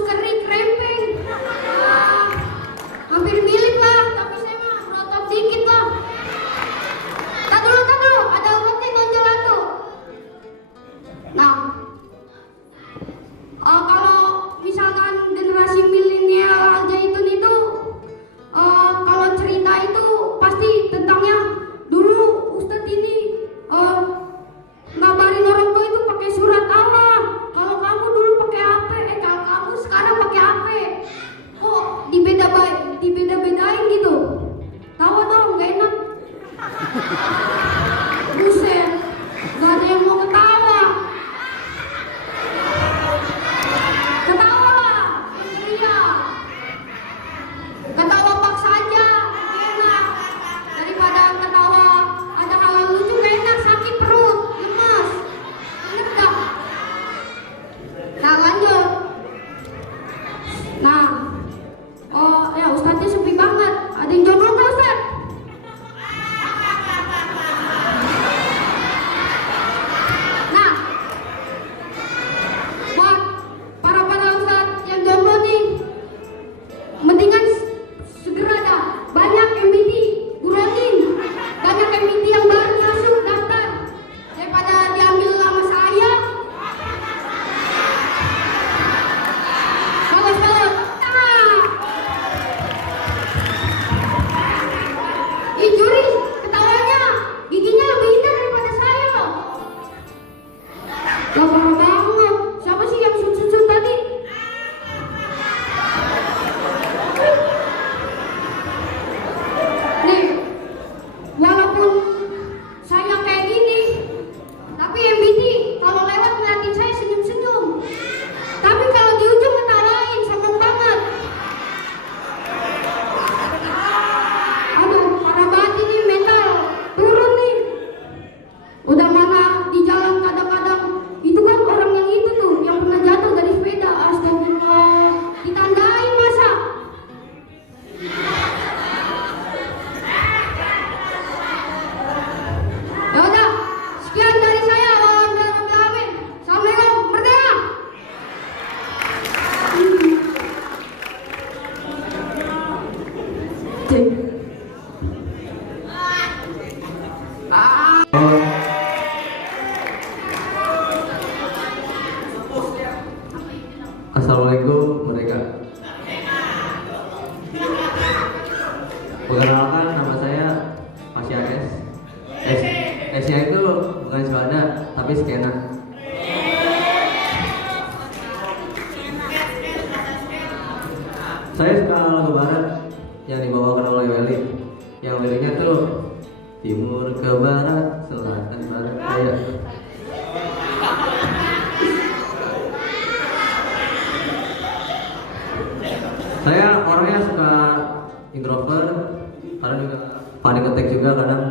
Lah parah banget. Siapa sih yang sut-sut tadi? Nih, walaupun saya kayak gini, tapi MBT kalau lewat ngeliatin saya senyum-senyum. Tapi kalau di ujung ngetawain, sombong banget. Aduh, parah banget ini mental. Turun nih. Udah mana di jalan kadang-kadang itu kan orang yang itu tuh yang pernah jatuh dari sepeda. Astagfirullah. Ditandain masa. Ya udah, sekian dari saya. Alhamdulillah. Assalamualaikum, merdeka. Assalamualaikum mereka. Perkenalkan, nama saya Pasya S. S-nya itu bukan Suada, tapi skena. Saya suka lagu barat yang dibawakan oleh Welly. Yang liriknya tuh timur ke barat, selatan barat daya. Saya orangnya suka introvert, karena juga panik attack juga kadang.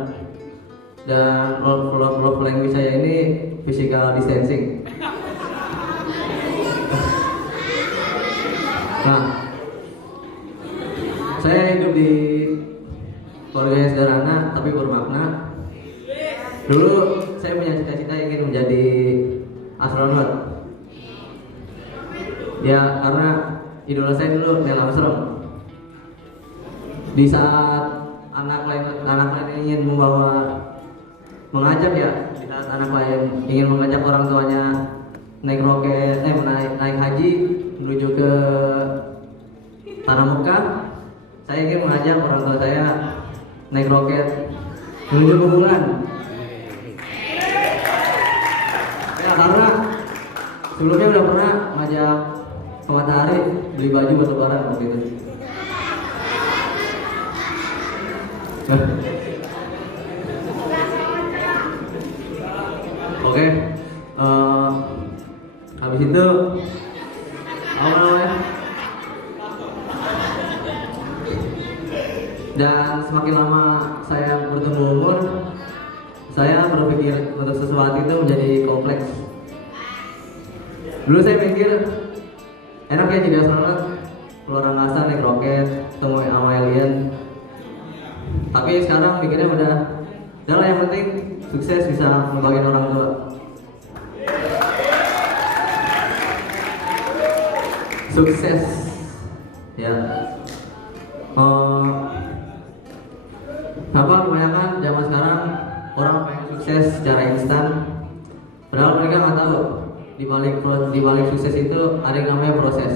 Dan love language saya ini physical distancing. Nah, saya hidup di keluarga yang sederhana tapi bermakna. Dulu saya punya cita-cita ingin menjadi astronot. Ya, karena idola saya dulu Neil Armstrong. Di saat anak lain ingin mengajak di saat anak lain ingin mengajak orang tuanya naik roket, naik haji menuju ke tanah Mekah, saya ingin mengajak orang tua saya naik roket menuju ke bulan. Ya, karena sebelumnya udah pernah ngajak ke matahari beli baju buat lebaran begitu. Oke, habis itu apa namanya? Dan semakin lama saya bertumbuh umur, saya berpikir untuk sesuatu itu menjadi kompleks. Dulu saya mikir enak ya jadi astronot, keluar angkasa naik roket, ketemu sama alien. Tapi sekarang mikirnya udah yang penting sukses bisa ngebagiin orang tua. Sukses, ya. Kebanyakan zaman sekarang orang pengen sukses secara instan, padahal mereka nggak tahu di balik sukses itu ada yang namanya proses.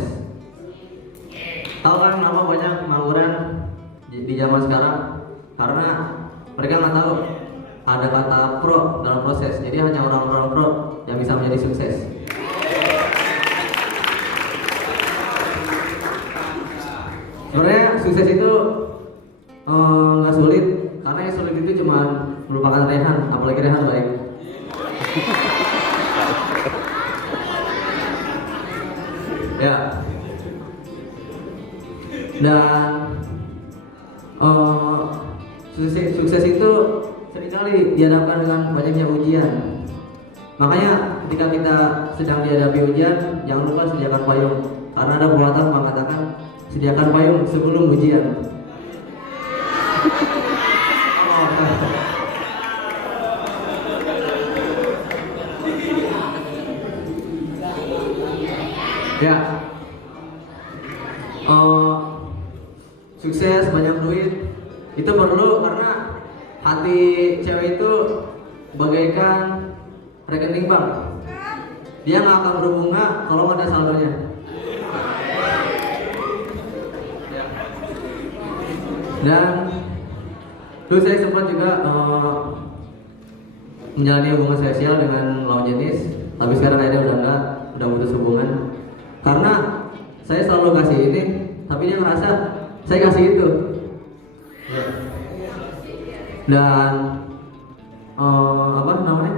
Tahu kan kenapa banyak pengangguran di zaman sekarang? Karena mereka nggak tahu ada kata pro dalam proses. Jadi hanya orang-orang pro yang bisa menjadi sukses. Sebenarnya sukses itu nggak sulit, karena yang sulit itu cuma melupakan Rehan, apalagi Rehan baik. Ya. Dan sukses itu seringkali dihadapkan dengan banyaknya ujian. Makanya ketika kita sedang dihadapi ujian, jangan lupa sediakan payung, karena ada pepatah mengatakan sediakan payung sebelum ujian. Ya, sukses, banyak duit itu perlu, karena hati cewek itu bagaikan rekening bank. Dia nggak akan berbunga kalau nggak ada saldonya. Dan dulu saya sempat juga menjalani hubungan sosial dengan lawan jenis. tapi sekarang akhirnya udah enggak, udah putus hubungan. Karena saya selalu kasih ini, tapi dia ngerasa saya kasih itu. Dan apa namanya?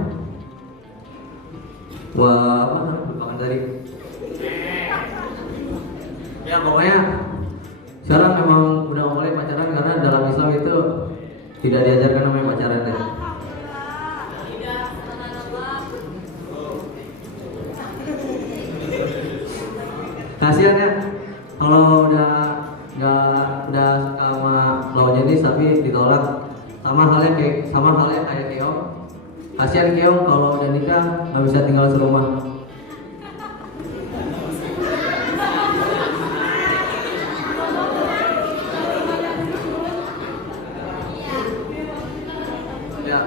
Lupakan tadi. Ya pokoknya sekarang memang udah mulai pacaran karena dalam Islam itu tidak diajarkan namanya pacaran ya. Kasihan ya kalau udah suka sama lawan jenis tapi ditolak, sama halnya kayak Keong. Kasihan Keong kalau udah nikah nggak bisa tinggal serumah. Ya,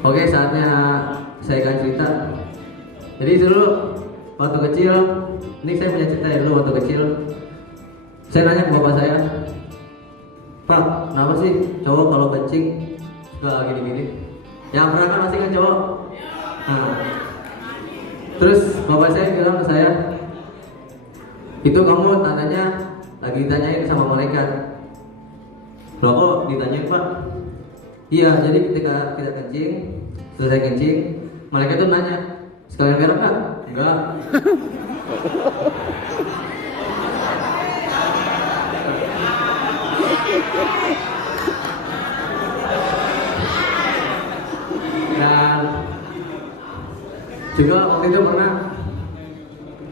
oke, saatnya saya akan cerita. Jadi dulu waktu kecil, ini saya punya cerita ya. Dulu waktu kecil saya nanya ke bapak saya, Pak, kenapa sih cowok kalau kencing suka gini-gini? Yang pernah kan pasti kan cowok. Nah, terus bapak saya bilang ke saya, itu kamu tandanya lagi ditanyain sama malaikat. Loh kok ditanyain Pak? Iya, jadi ketika kita kencing, selesai kencing, malaikat tuh nanya, sekalian berak nggak? Enggak. Dan juga waktu itu pernah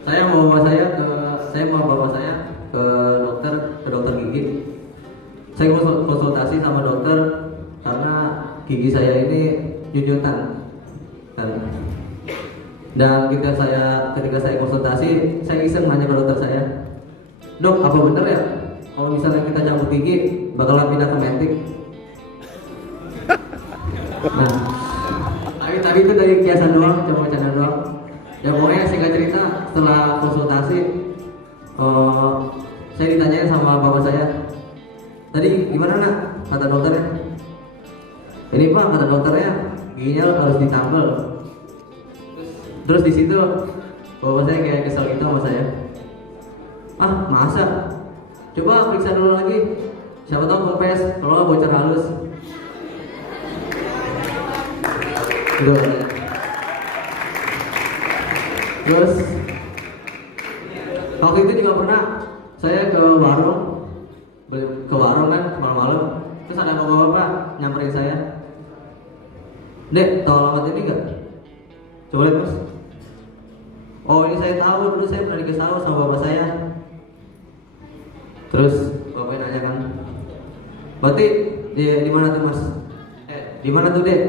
saya bawa bapak saya ke dokter gigi. Saya konsultasi sama dokter karena gigi saya ini nyunyutan. Dan ketika saya konsultasi, saya iseng nanya ke dokter saya, Dok, apa bener ya kalau misalnya kita cabut gigi bakalan pindah ke mentik? Nah, tadi itu dari kiasan doang, cuma bercanda doang. Ya pokoknya singkat cerita, setelah konsultasi, saya ditanyain sama bapak saya, tadi gimana nak? Kata dokternya, ini Pak, kata dokternya giginya harus ditambal. Terus di situ bapak saya kayak kesel gitu sama saya. Ah, masa? Coba periksa dulu lagi. Siapa tahu kempes, kalau nggak bocor halus. Gitu. Terus waktu itu juga pernah saya ke warung kan malam-malam. Terus ada bapak-bapak nyamperin saya. Dek, tahu alamat ini nggak? Coba lihat Mas. Oh, ini saya tahu, dulu saya pernah dikasih tahu sama bapak saya. Terus bapaknya nanya kan, berarti di mana tuh Mas? Di mana tuh Dek?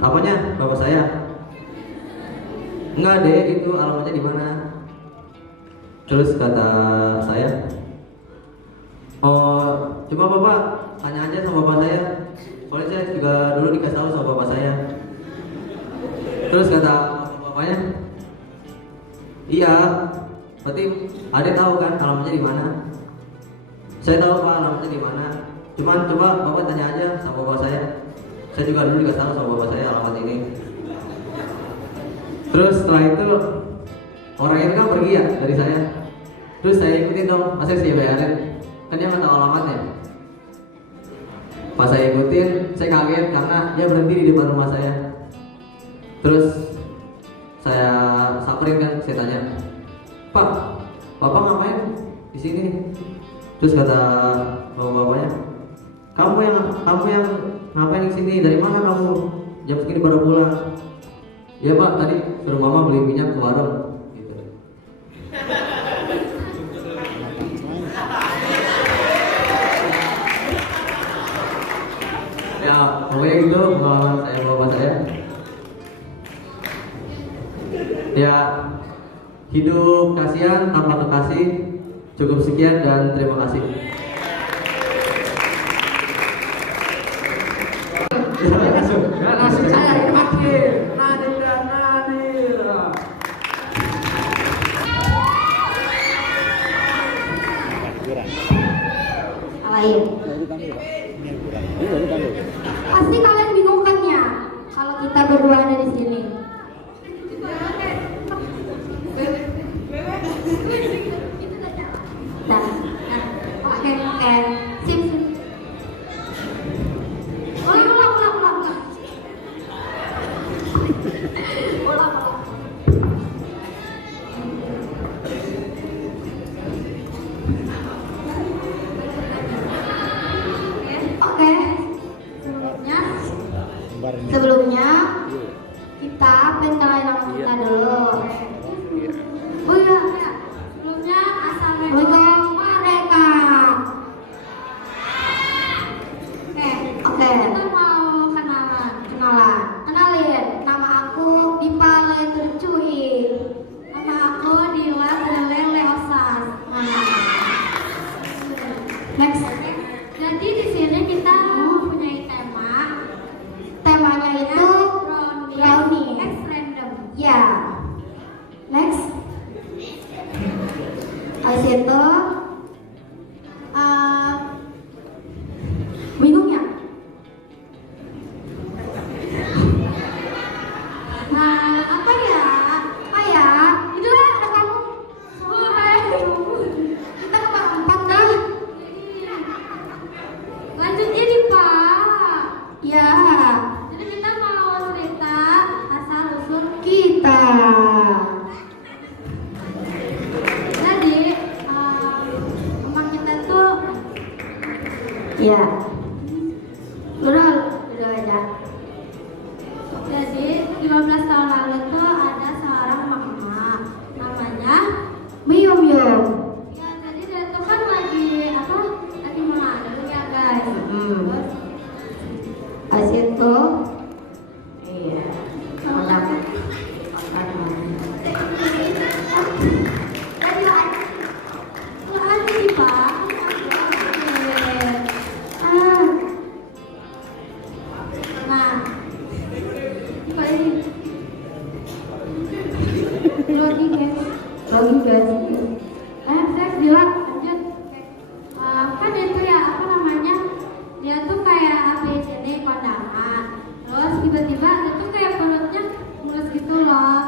Apanya? Bapak saya. Enggak Dek, itu alamatnya di mana? Terus kata saya, oh coba Bapak tanya aja sama bapak saya. Soalnya saya juga dulu dikasih tahu sama bapak saya. Terus kata bapaknya, iya, berarti Ade tahu kan alamatnya di mana? Saya tahu Pak alamatnya di mana. Cuman coba Bapak tanya aja sama bapak saya. Saya juga dulu dikasih tahu sama bapak saya alamat ini. Terus setelah itu orang ini kan pergi ya dari saya. Terus saya ikutin dong, masa saya bayarin? Kan dia nggak tahu alamatnya. Pas saya ikutin, saya kaget karena dia berhenti di depan rumah saya. Terus saya samperin kan, saya tanya, Pak, Bapak ngapain di sini? Terus kata bapak-bapaknya, kamu yang ngapain di sini? Dari mana kamu? Jam segini baru pulang. Ya Pak, tadi suruh mama beli minyak ke warung. Gitu. Ya, pokoknya gitu pengalaman saya bapak saya. Ya, hidup kasihan tanpa kekasih. Cukup sekian dan terima kasih. Langsung saya ini mati. Nadir dan Nadir. Lain. Pasti kalian bingung kan ya kalau kita berdua ada di sini. Sebelumnya kita kenalin nama kita dulu. Oh iya, sebelumnya assalamualaikum mereka. Oke, kita mau kenalan. Kenalin, nama aku Dipa Leturcui. Nama aku Dila Lele Osas. Next. Jadi di sini kita mempunyai tema. Temanya itu brownie X random. Ya. Next. Habis itu bingung ya? Nah, apa ya? Itulah ada kamu. Kita ke bab 4 dah. Lanjut jadi Pak. Ya. Jadi kita mau cerita asal usul kita. Jadi rumah kita tuh ya udah aja. Jadi 15 tahun lalu tuh ada seorang mama namanya Miyum Yum. Ya jadi dia tuh kan lagi mengandung ya guys. Pas itu iya Lagi guys. Saya bilang lanjut. Kan itu ya apa namanya? Dia tuh kayak ABCD kondangan. Terus tiba-tiba dia tuh kayak perutnya mulus gitu loh.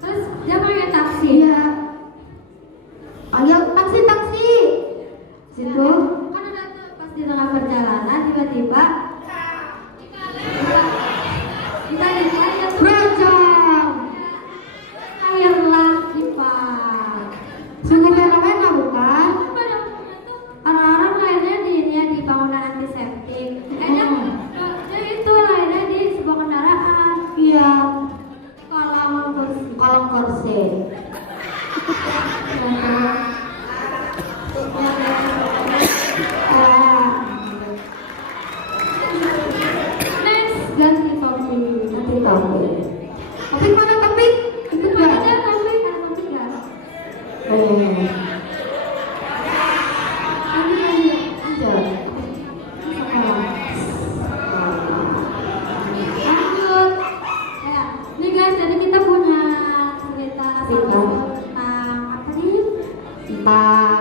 Terus dia pakai taksi. Iya. Panggil taksi. Situ kan ada tuh pas di tengah perjalanan tiba-tiba kita lihat dia tuh brojol. Akhirlah Pak. Sungguh fenomena bukan? Orang-orang lainnya di bangunan antiseptik. Kayaknya itu lainnya di sebuah kendaraan. Iya. Kolong kursi. Next ganti topik. Topik mana topik? Itu gak ada topik gak? Nih guys, jadi kita punya cerita tentang apa nih? Tentang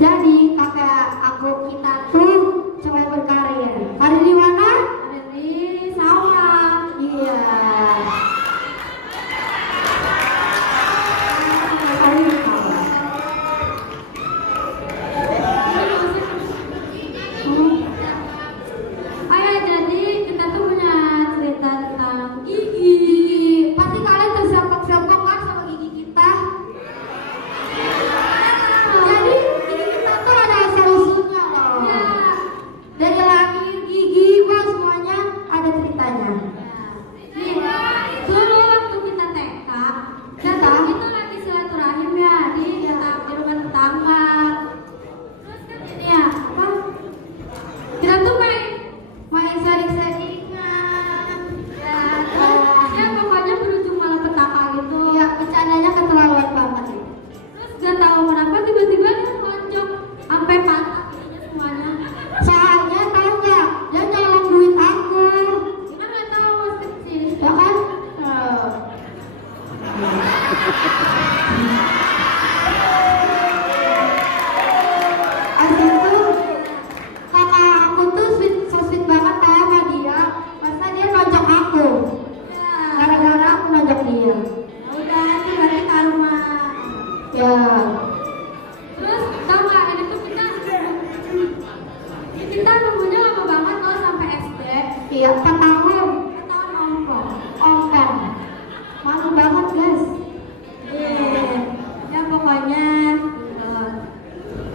jadi kakak kita tuh cewek berkarir. Karir di mana? Karir di sawah. Iya. Karir di sawah. Ayo, jadi kita tuh punya cerita tentang gigi. Pasti kalian tersiapok-siapok kan sama gigi kita. Jadi gigi kita tuh ada asal-usulnya loh. Ya. Dari lahir gigi kok semuanya ada ceritanya. Nih, dulu waktu kita TK, kita lagi silaturahim ya di rumah tetangga. Terus kan ini ya, apa? Kita tuh main sharing-sharingan. Ya pokoknya berujung malah petaka gitu. Ya, bercandanya keterlaluan banget. Terus gak tahu kenapa tiba-tiba dia lonjong sampai patah giginya semuanya. Soalnya tahu nggak, dia nyolong duit aku. Kita nggak tahu masih kecil, ya kan? Asli tuh kakak aku tuh so sweet banget tau sama dia. Masa dia nonjok aku? Gara-gara aku nonjok dia. Udah, itu berarti karma. Ya. Terus tau nggak, ini tuh kita nunggunya lama banget loh sampai SD. Iya, 4 tahun. 4 tahun ongkong. Malu banget guys. Ya pokoknya gitu.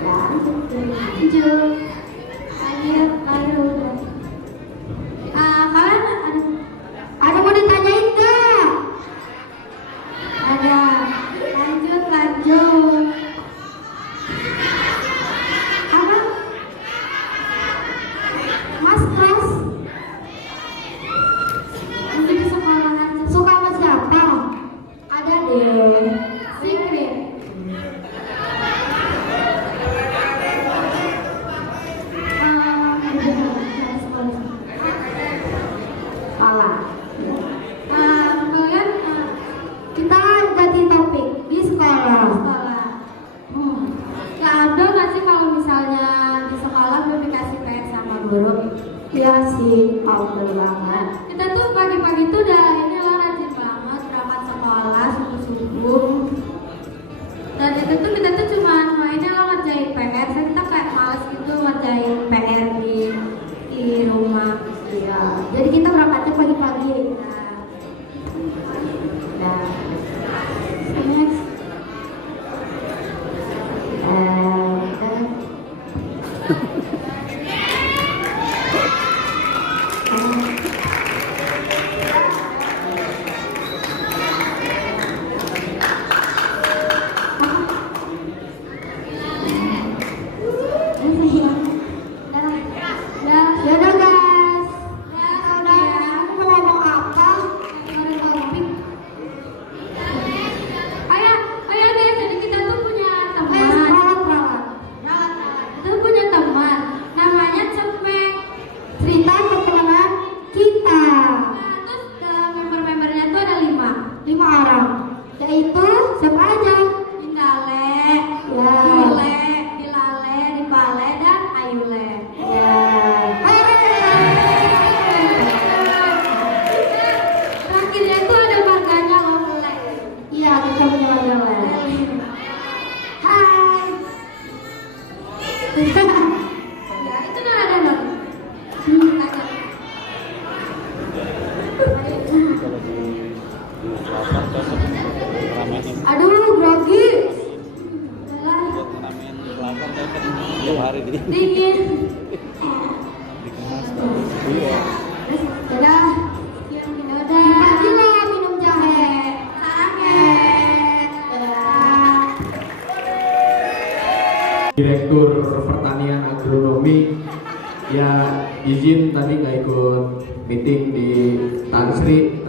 Ya. guru. Iya sih, bener banget. Kita tuh pagi-pagi tuh udah ini lah rajin banget berangkat sekolah subuh-subuh. Dan itu tuh kita tuh cuma mainnya lah ngerjain PR. Kita kayak males gitu ngerjain PR di rumah. Iya. Jadi kita berangkatnya pagi-pagi. Nah. Next. Yaudah guys. Aku mau ngomong apa? Ayah guys, jadi kita tuh punya teman. Kita tuh punya teman. Namanya Cepek. Cerita perkenalan kita. Nah, terus member-membernya tuh ada 5 orang. Yaitu siapa aja? Indale, Yule, Dilale, Dipale, dan Ayule. Terakhirnya itu ada marganya Lele. Iya, kita punya marga Lele. Hai. Ya, itu udah ada dong. Aduh, grogi. Dingin. Udah. Pagi lah minum jahe. Direktur Pertanian Agronomi ya izin tadi nggak ikut meeting di Tansri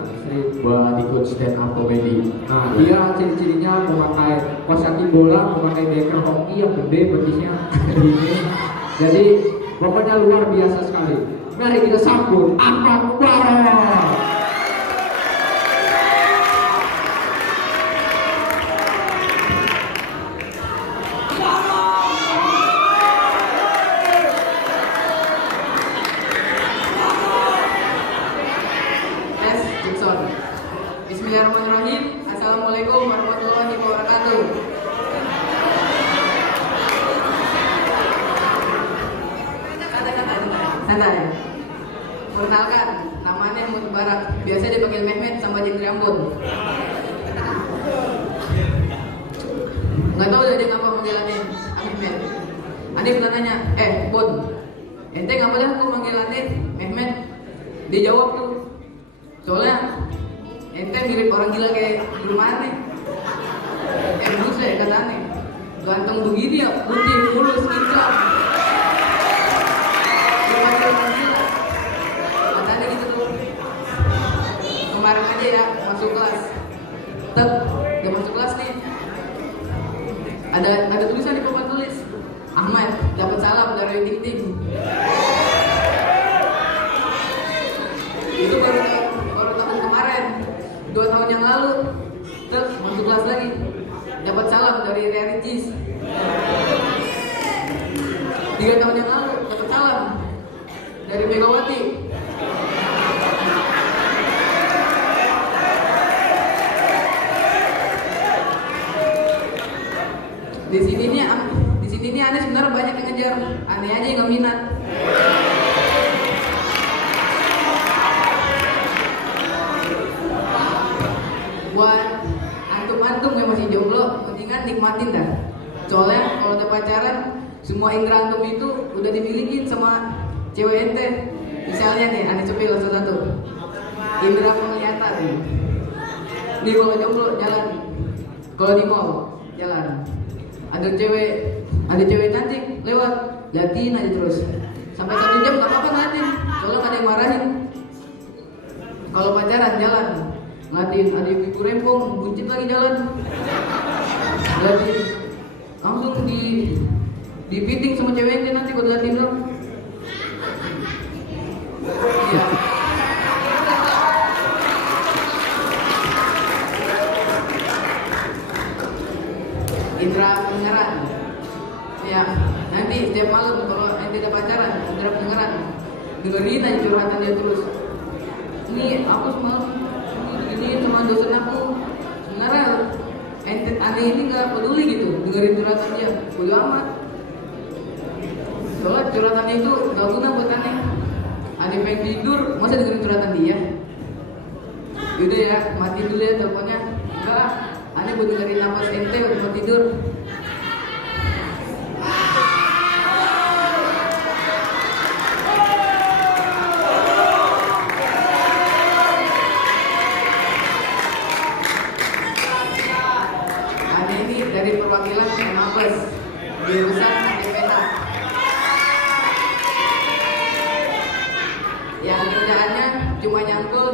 buat ikut stand up comedy. Nah, dia ciri-cirinya memakai kaos kaki bola, memakai beker hoki yang gede betisnya ini. Jadi pokoknya luar biasa sekali. Mari kita sambut Ahmad Barok. Bismillahirrahmanirrahim. Assalamualaikum warahmatullahi wabarakatuh. Santai. Perkenalkan, namanya Ahmad Barak. Biasa dipanggil Mehmet sama Jin Rambut. Nggak tahu dari ngapa panggilannya Mehmet. Ani pernah nanya, Bon, ente ngapa dah kok panggilannya Mehmet? Dia jawab tuh, soalnya ente mirip orang gila kayak di rumah nih. Buset kata aneh. Ganteng begini ya, putih, mulus, kinclong. Dia pasti orang gila. Kata aneh gitu tuh. Kemarin aja ya, masuk kelas. Dia masuk kelas nih. Ada tulisan di papan tulis. Ahmad, dapat salam dari Ting Ting. Itu baru tahun kemarin. 2 tahun yang lalu, terus masuk kelas lagi, dapat salam dari Ria Ricis. 3 tahun yang lalu dapat salam dari Megawati. Di sini nih aneh sebenarnya banyak yang ngejar, aneh aja yang nggak minat. Buat antum-antum yang masih jomblo, mendingan nikmatin dah. Soalnya kalau udah pacaran, semua indera antum itu udah dimilikin sama cewek ente. Misalnya nih, aneh cepil satu-satu. Indera penglihatan. Nih kalau jomblo jalan, kalau di mall jalan. Ada cewek cantik lewat, liatin aja terus. Sampai 1 jam nggak apa-apa ngeliatin, soalnya nggak ada yang marahin. Kalau pacaran jalan, ngeliatin ada ibu rempong, buncit lagi jalan. Ngeliatin, langsung di fitting sama ceweknya nanti gue liatin dong. Iya. Indra pendengaran. Ya, ya nanti setiap malam kalau ente udah pacaran dengeran dengerin aja curhatan dia terus. Ini aku semalam ini sama dosen aku, sebenarnya ente aneh ini nggak peduli gitu dengerin curhatan dia, bodo amat. Soalnya curhatan itu nggak guna buat aneh. Aneh pengen tidur, masa dengerin curhatan dia? Yaudah ya, mati dulu ya teleponnya. Enggak, aneh buat dengerin nafas ente waktu mau tidur. Aneh ini dari perwakilan Mabes jurusan DPK. Yang kerjaannya cuma nyangkul.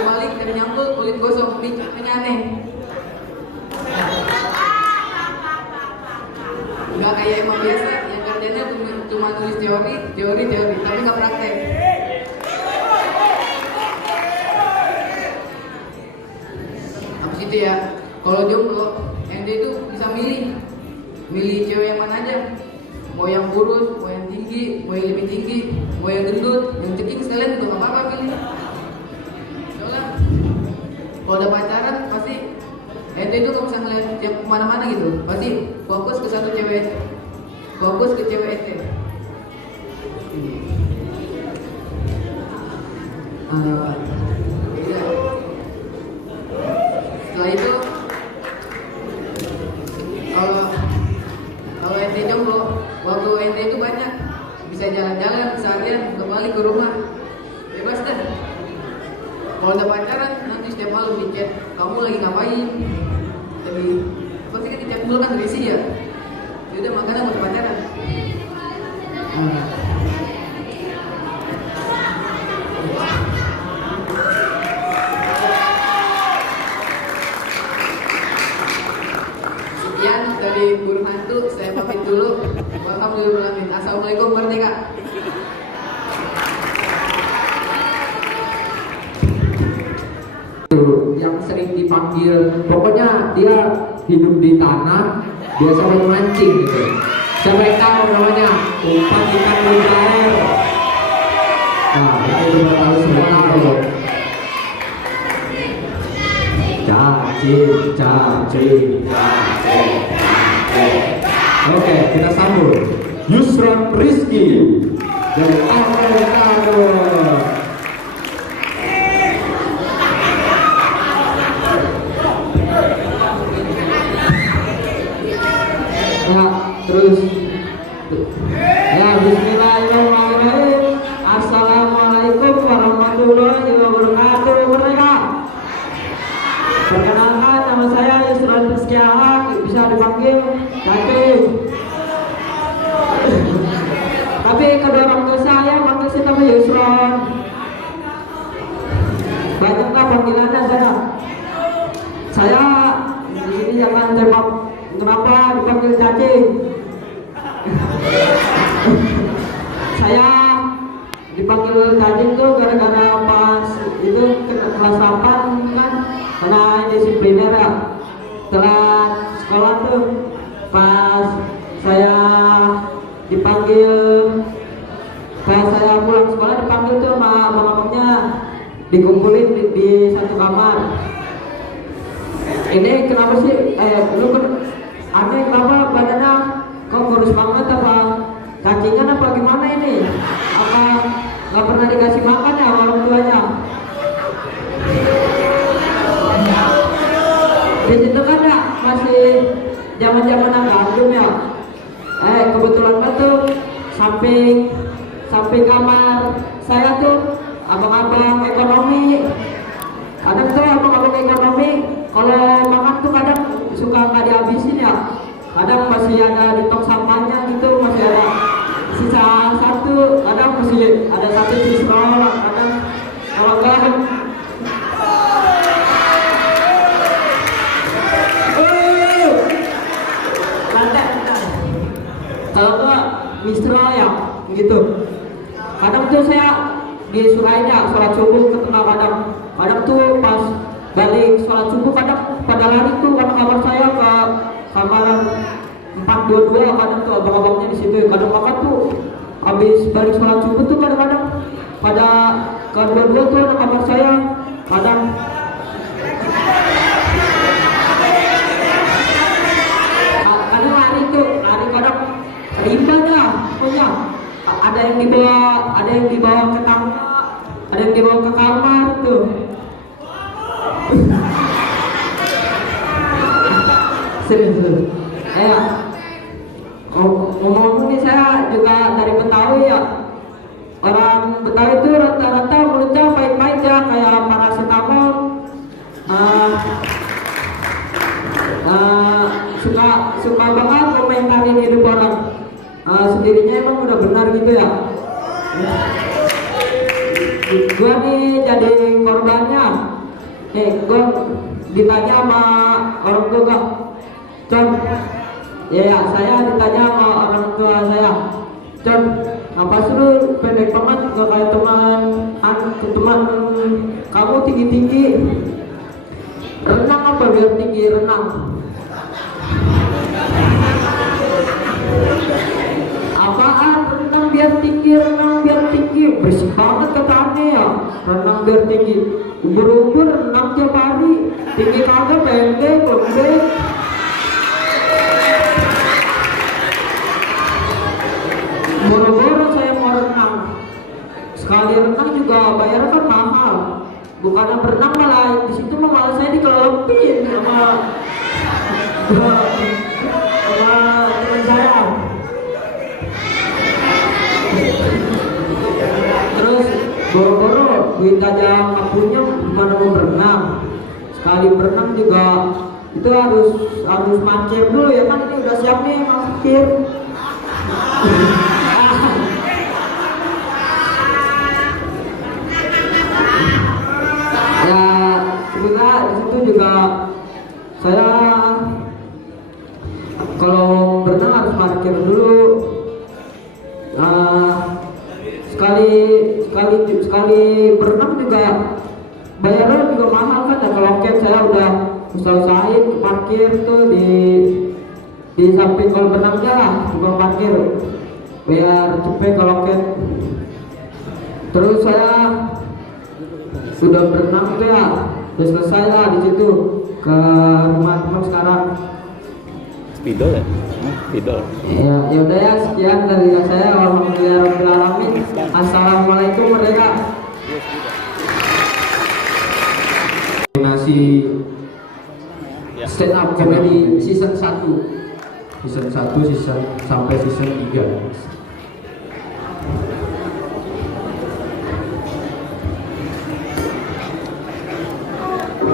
Balik dari nyangkul kulit gosong, ini aneh. Gak kayak emang biasa yang kerjanya cuma tulis teori, tapi gak praktek. Habis itu ya, kalau jomblo, ente itu bisa milih cewek yang mana aja. Mau yang kurus, mau yang tinggi, mau yang lebih tinggi, mau yang gendut, yang ceking sekalian juga gak apa-apa pilih. Soalnya kalau udah pacaran pasti ente itu gak bisa ngeliat yang kemana-mana gitu. Pasti fokus ke satu cewek, fokus ke cewek ente. Ya. Setelah itu kalau ente jomblo, waktu ente itu banyak, bisa jalan-jalan seharian kembali ke rumah, bebas dah. Kalau udah pacaran nanti setiap malam di chat, kamu lagi ngapain? Lagi pasti kan di chat dulu kan berisi ya. Yaudah makanya mau pacaran. Sekian dari burung hantu, saya pamit dulu. Alhamdulillah, assalamualaikum merdeka. Yang sering dipanggil, pokoknya dia hidup di tanah, dia sering mancing gitu. Siapa yang tahu namanya? Umpan ikan mujair. Nah, itu udah tahu semua tahu. Cacing. Oke, kita sambut Yusron Rizky dari Amerikado. Ya, terus ya, bismillahirrahmanirrahim. Assalamualaikum warahmatullahi wabarakatuh. Merdeka. Perkenalkan, nama saya Yusron Rizky Ahak, bisa dipanggil Cacing. Tapi kedua orang tua saya panggil saya nama Yusron. Banyaklah panggilannya saya. Saya di sini jangan tebak kenapa dipanggil Cacing. Saya dipanggil Cacing tuh gara-gara pas itu kelas 8 kan, kena disipliner ya. Setelah sekolah tuh pas saya dipanggil, pas saya pulang sekolah dipanggil tuh sama abang-abangnya, dikumpulin di satu kamar. Ini kenapa sih? Lu aneh kenapa badannya kok kurus banget, apa cacingan apa gimana ini? Apa nggak pernah dikasih makan ya sama orang tuanya? Di situ kan ya masih zaman-zaman gandum ya. Kebetulan betul samping kamar saya tuh abang-abang ekonomi. Kadang tuh abang-abang ekonomi kalau makan tuh kadang suka nggak dihabisin ya. Kadang masih ada di tong sampahnya gitu, masih ada sisa satu. Kadang masih ada satu sisa, kadang kalau enggak kalau enggak misra ya gitu. Kadang tuh saya di Suraya sholat subuh ke tengah, kadang tuh pas balik sholat sholat subuh kadang pada lari tuh kabar saya ke kamar 422, kadang tuh abang-abangnya di situ. Kadang makan tuh habis balik sholat subuh tuh kadang-kadang pada ke 22 tuh ada kabar saya kadang lari tuh, lari kadang rimba dah pokoknya. Ada yang dibawa ke tangga, ada yang dibawa ke kamar tuh. Serius. Ngomong nih, saya juga dari Betawi ya. Orang Betawi itu rata-rata mulutnya pahit-pahit ya, kayak paracetamol. Suka banget komentarin hidup orang. Sendirinya emang udah benar gitu ya. Gua nih jadi korbannya. Gua ditanya sama orang tua, Con, ya saya ditanya sama orang tua saya, Con, ngapa sih lu pendek banget, gak kayak teman kamu tinggi-tinggi. Renang apa biar tinggi? Renang. Apaan renang biar tinggi? Renang biar tinggi berisik banget katanya ya. Renang biar tinggi, ubur-ubur renang tiap hari, tinggi kagak, pendek. Boro-boro saya mau renang, sekali renang juga bayar kan mahal. Bukannya berenang malah di situ malah saya dikelepin sama teman saya. Terus boro-boro duit aja nggak punya, gimana mau berenang? Sekali berenang juga itu harus parkir dulu ya kan, ini udah siap nih parkir. Ya sebenarnya di situ juga saya kalau berenang harus parkir dulu. Sekali berenang juga bayarnya juga mahal kan ya. Kalau saya udah usahain parkir tuh di samping kolam renangnya lah, tukang parkir biar cepet ke loket. Terus saya sudah berenang tuh ya, udah selesai lah di situ ke rumah teman sekarang. Spidol ya? Spidol. Ya udah ya, sekian dari saya. Alhamdulillahirobbilalamin. Assalamualaikum mereka. Nasi stand up comedy season 1 sampai season 3.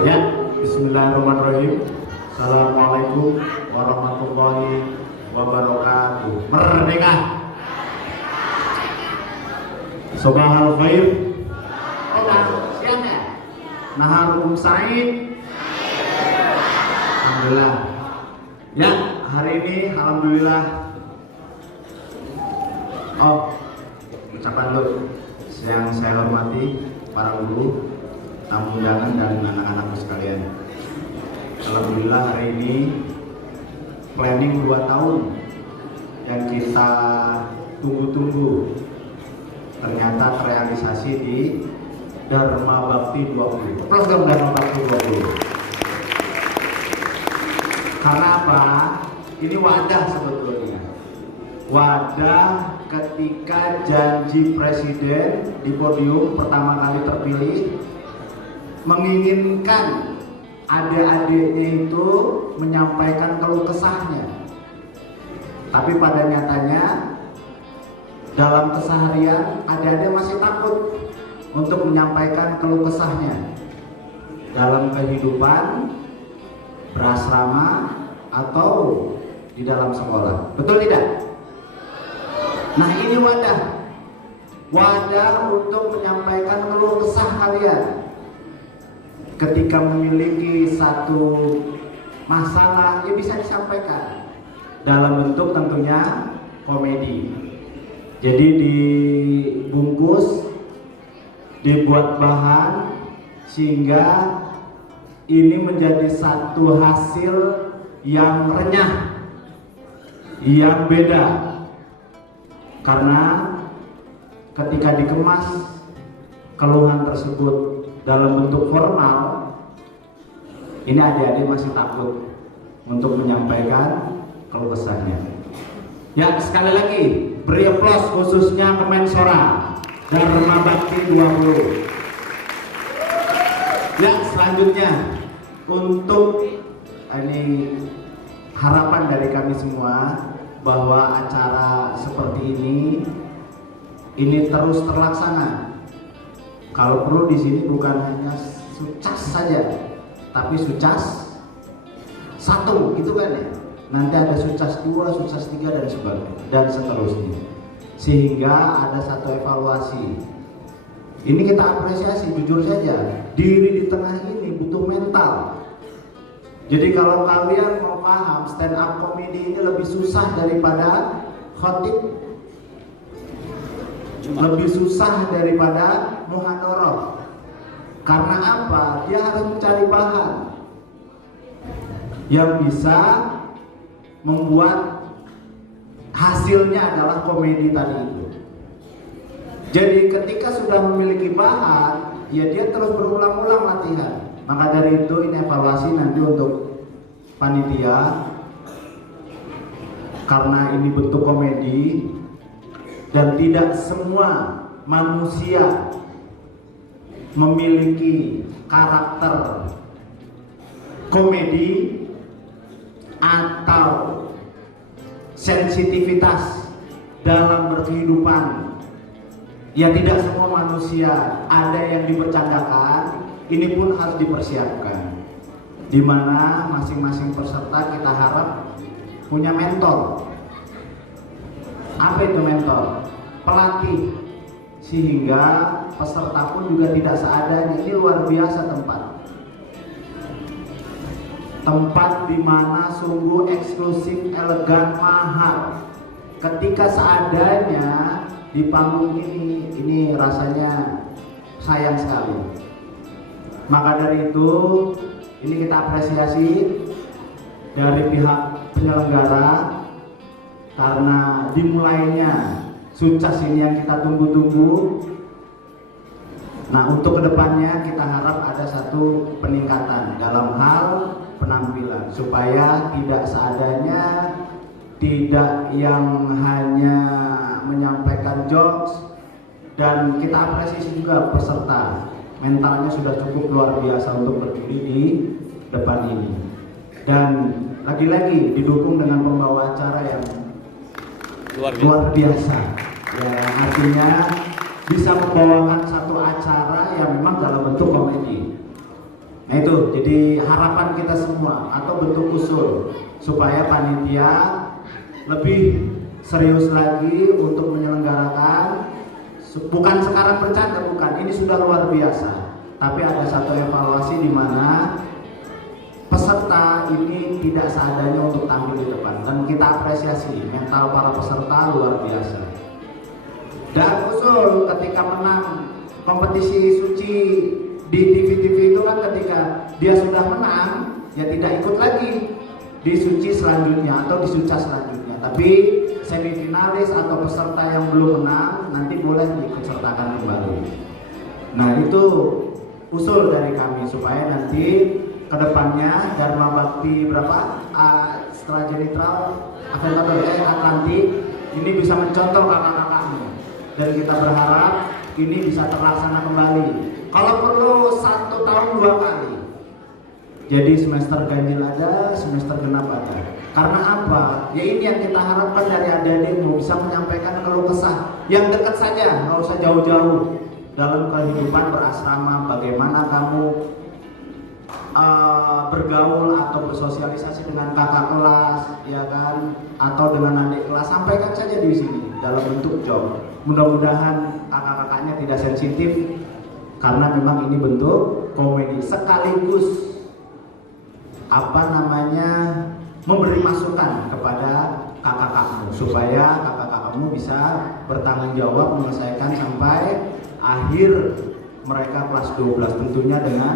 Ya, bismillahirrahmanirrahim. Assalamualaikum warahmatullahi wabarakatuh. Merdeka. Sobahal khair. Naharukum sa'id. Alhamdulillah. Ya, hari ini alhamdulillah. Ucapan dulu yang saya hormati para guru, tamu undangan dan anak-anakku sekalian. Alhamdulillah hari ini planning 2 tahun yang kita tunggu-tunggu ternyata terrealisasi di Dharma Bakti 20. Program Dharma Bakti 20. Karena apa? Ini wadah sebetulnya. Wadah ketika janji presiden di podium pertama kali terpilih menginginkan adik-adiknya itu menyampaikan keluh kesahnya. Tapi pada nyatanya dalam keseharian adik-adik masih takut untuk menyampaikan keluh kesahnya dalam kehidupan berasrama atau di dalam sekolah. Betul tidak? Nah, ini wadah untuk menyampaikan keluh kesah kalian ketika memiliki satu masalah, ya bisa disampaikan dalam bentuk tentunya komedi. Jadi dibungkus, dibuat bahan sehingga ini menjadi satu hasil yang renyah, yang beda, karena ketika dikemas keluhan tersebut dalam bentuk formal, ini adik-adik masih takut untuk menyampaikan keluh kesahnya. Ya, sekali lagi beri aplaus khususnya Kemensora Dharma Bakti 20. Ya, selanjutnya untuk ini harapan dari kami semua bahwa acara seperti ini terus terlaksana. Kalau perlu di sini bukan hanya sucas saja, tapi sucas 1 gitu kan ya. Nanti ada sucas 2, sucas 3 dan sebagainya dan seterusnya. Sehingga ada satu evaluasi. Ini kita apresiasi, jujur saja. Diri di tengah ini butuh mental. Jadi kalau kalian mau paham stand up comedy ini lebih susah daripada khotib, lebih susah daripada muhadharah. Karena apa? Dia harus mencari bahan yang bisa membuat hasilnya adalah komedi tadi itu. Jadi ketika sudah memiliki bahan, ya dia terus berulang-ulang latihan. Maka dari itu ini evaluasi nanti untuk panitia, karena ini bentuk komedi dan tidak semua manusia memiliki karakter komedi atau sensitivitas dalam berkehidupan. Ya, tidak semua manusia, ada yang dibercandakan. Ini pun harus dipersiapkan, di mana masing-masing peserta kita harap punya mentor. Apa itu mentor? Pelatih, sehingga peserta pun juga tidak seadanya. Ini luar biasa tempat di mana sungguh eksklusif, elegan, mahal. Ketika seadanya di panggung ini rasanya sayang sekali. Maka dari itu ini kita apresiasi dari pihak penyelenggara, karena dimulainya sucas ini yang kita tunggu-tunggu. Nah, untuk kedepannya kita harap ada satu peningkatan dalam hal penampilan, supaya tidak seadanya, tidak yang hanya menyampaikan jokes. Dan kita apresiasi juga peserta, mentalnya sudah cukup luar biasa untuk berdiri di depan ini. Dan lagi-lagi didukung dengan pembawa acara yang luar biasa. Ya, artinya bisa membawakan satu acara yang memang dalam bentuk komedi. Nah itu, jadi harapan kita semua atau bentuk usul supaya panitia lebih serius lagi untuk menyelenggarakan, bukan sekarang bercanda, bukan, ini sudah luar biasa. Tapi ada satu evaluasi di mana peserta ini tidak seadanya untuk tampil di depan, dan kita apresiasi mental para peserta luar biasa. Dan usul ketika menang kompetisi suci di TV-TV itu kan, ketika dia sudah menang ya tidak ikut lagi di suci selanjutnya atau di suca selanjutnya, tapi semifinalis atau peserta yang belum menang nanti boleh diikutsertakan kembali. Nah itu usul dari kami supaya nanti kedepannya Dharma Bakti setelah Jenitral Atlantik ini bisa mencontoh kakak-kakakmu, dan kita berharap ini bisa terlaksana kembali. Kalau perlu 1 tahun 2 kali. Jadi semester ganjil ada, semester genap ada. Karena apa? Ya ini yang kita harapkan dari adik-adikmu, bisa menyampaikan keluh kesah yang dekat saja, nggak usah jauh-jauh. Dalam kehidupan berasrama, bagaimana kamu bergaul atau bersosialisasi dengan kakak kelas, ya kan, atau dengan adik kelas, sampaikan saja di sini dalam bentuk job. Mudah-mudahan kakak-kakaknya tidak sensitif, karena memang ini bentuk komedi sekaligus memberi masukan kepada kakak-kakakmu supaya kakak-kakakmu bisa bertanggung jawab menyelesaikan sampai akhir mereka kelas 12, tentunya dengan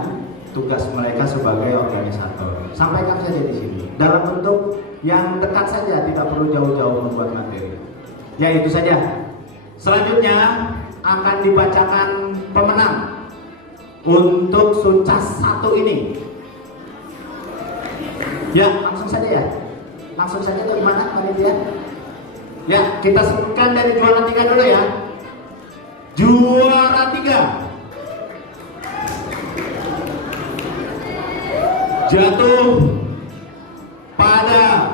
tugas mereka sebagai organisator. Sampaikan saja di sini dalam bentuk yang dekat saja, tidak perlu jauh-jauh membuat materi. Ya itu saja. Selanjutnya akan dibacakan pemenang untuk Suncas 1 ini. Ya, langsung saja ya. Langsung saja dari mana panitia? Ya, kita sebutkan dari juara 3 dulu ya. Juara 3 jatuh pada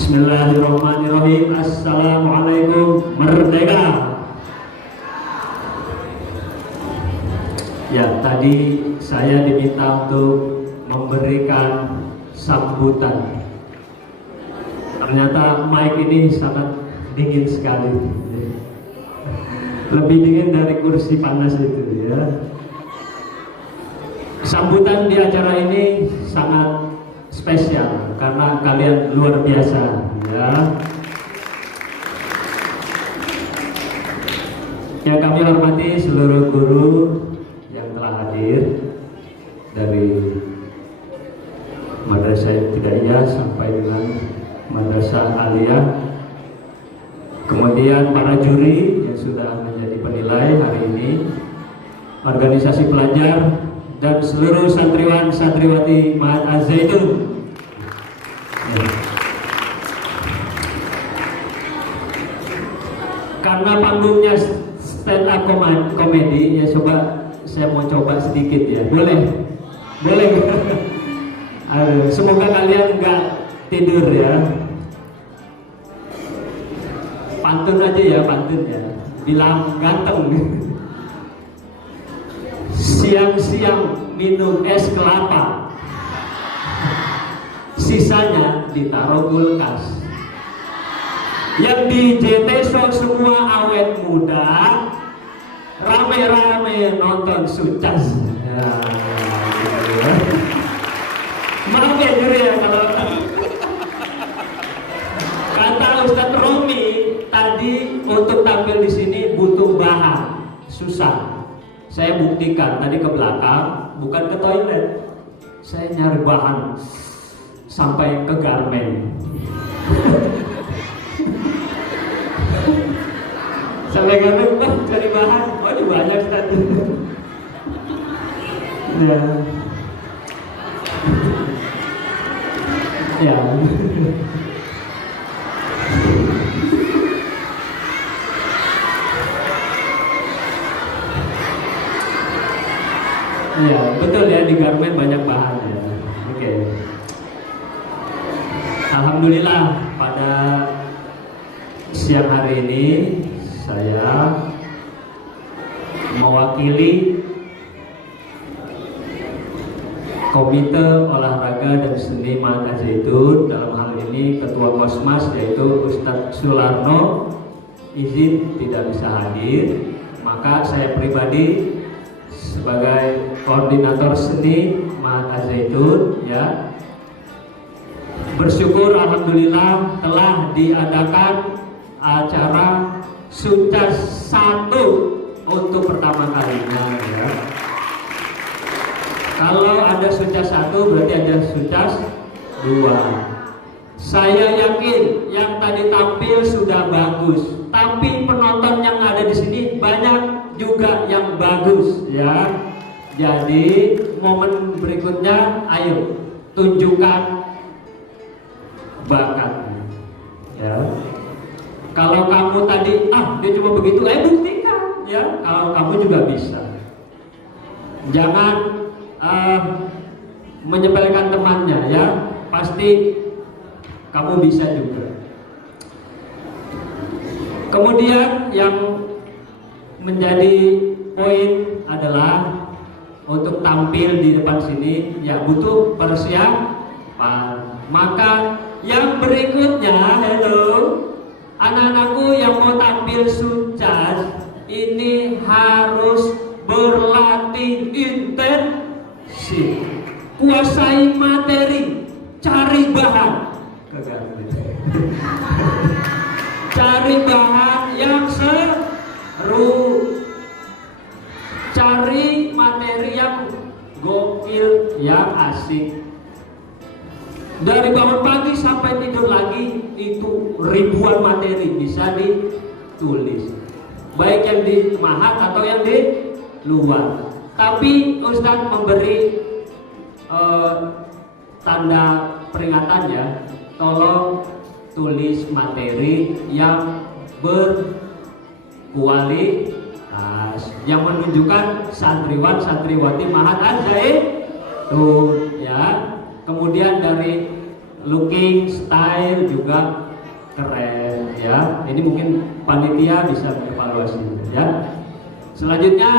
Bismillahirrahmanirrahim. Assalamualaikum, merdeka. Ya, tadi saya diminta untuk memberikan sambutan. Ternyata mic ini sangat dingin sekali. Lebih dingin dari kursi panas itu ya. Sambutan di acara ini sangat spesial karena kalian luar biasa ya. Yang kami hormati seluruh guru yang telah hadir dari Madrasah Ibtidaiyah sampai dengan Madrasah Aliyah. Kemudian para juri yang sudah menjadi penilai hari ini, organisasi pelajar dan seluruh santriwan santriwati Mahat Az-Zaitun. Ya. Karena panggungnya stand up comedy, ya saya mau coba sedikit ya. Boleh? Aduh, semoga kalian nggak tidur ya. Pantun aja ya, bilang ganteng. Siang-siang minum es kelapa, sisanya ditaruh kulkas. Yang di JT Show semua awet muda, rame-rame nonton Sucas ya. Maaf ya juri ya kalau kata Ustadz Romi tadi untuk tampil di sini butuh bahan, susah. Saya buktikan tadi ke belakang, bukan ke toilet. Saya nyari bahan sampai ke garmen. Sampai garmen, cari bahan. Oh, ini banyak tadi. Ya. Ya. Iya, betul ya, di garmen banyak bahan ya. Oke. Alhamdulillah pada siang hari ini saya mewakili Komite Olahraga dan Seni Mahat Az-Zaitun, dalam hal ini Ketua Kosmas yaitu Ustadz Sularno izin tidak bisa hadir, maka saya pribadi sebagai koordinator seni Mahat Az-Zaitun ya bersyukur alhamdulillah telah diadakan acara Sucas 1 untuk pertama kalinya ya. Kalau ada Sucas 1 berarti ada Sucas 2. Saya yakin yang tadi tampil sudah bagus, tapi penonton yang ada di sini banyak juga yang bagus ya. Jadi momen berikutnya ayo tunjukkan bakatnya ya. Kalau kamu tadi dia cuma begitu, buktikan ya kalau kamu juga bisa. Jangan menyepelekan temannya ya, pasti kamu bisa juga. Kemudian yang menjadi poin adalah untuk tampil di depan sini ya butuh persiapan. Maka yang berikutnya, hello anak-anakku yang mau tampil Sucas ini harus berlatih intensif, kuasai materi, cari bahan, cari bahan yang seru, cari materi yang gokil, yang asik. Dari bangun pagi sampai tidur lagi itu ribuan materi bisa ditulis, baik yang di Mahat atau yang di luar. Tapi Ustadz memberi tanda peringatan ya, tolong tulis materi yang berkualitas, yang menunjukkan santriwan santriwati Mahat Az-Zaitun ya. Kemudian dari looking, style juga keren ya. Ini mungkin panitia bisa mengevaluasi ya. Selanjutnya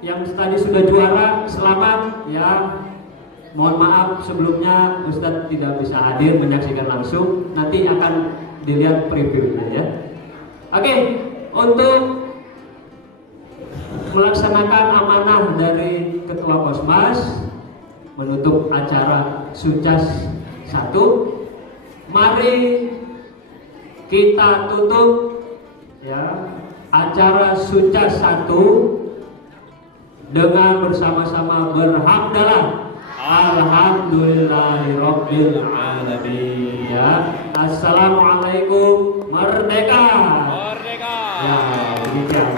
yang tadi sudah juara, selamat ya. Mohon maaf sebelumnya Ustadz tidak bisa hadir menyaksikan langsung. Nanti akan dilihat previewnya ya. Oke, untuk melaksanakan amanah dari Ketua Kosmas menutup acara Sucas 1, mari kita tutup ya acara Sucas 1 dengan bersama-sama berhamdalah alhamdulillahirabbil alamin ya. Assalamualaikum, merdeka. Merdeka. Ya, demikian.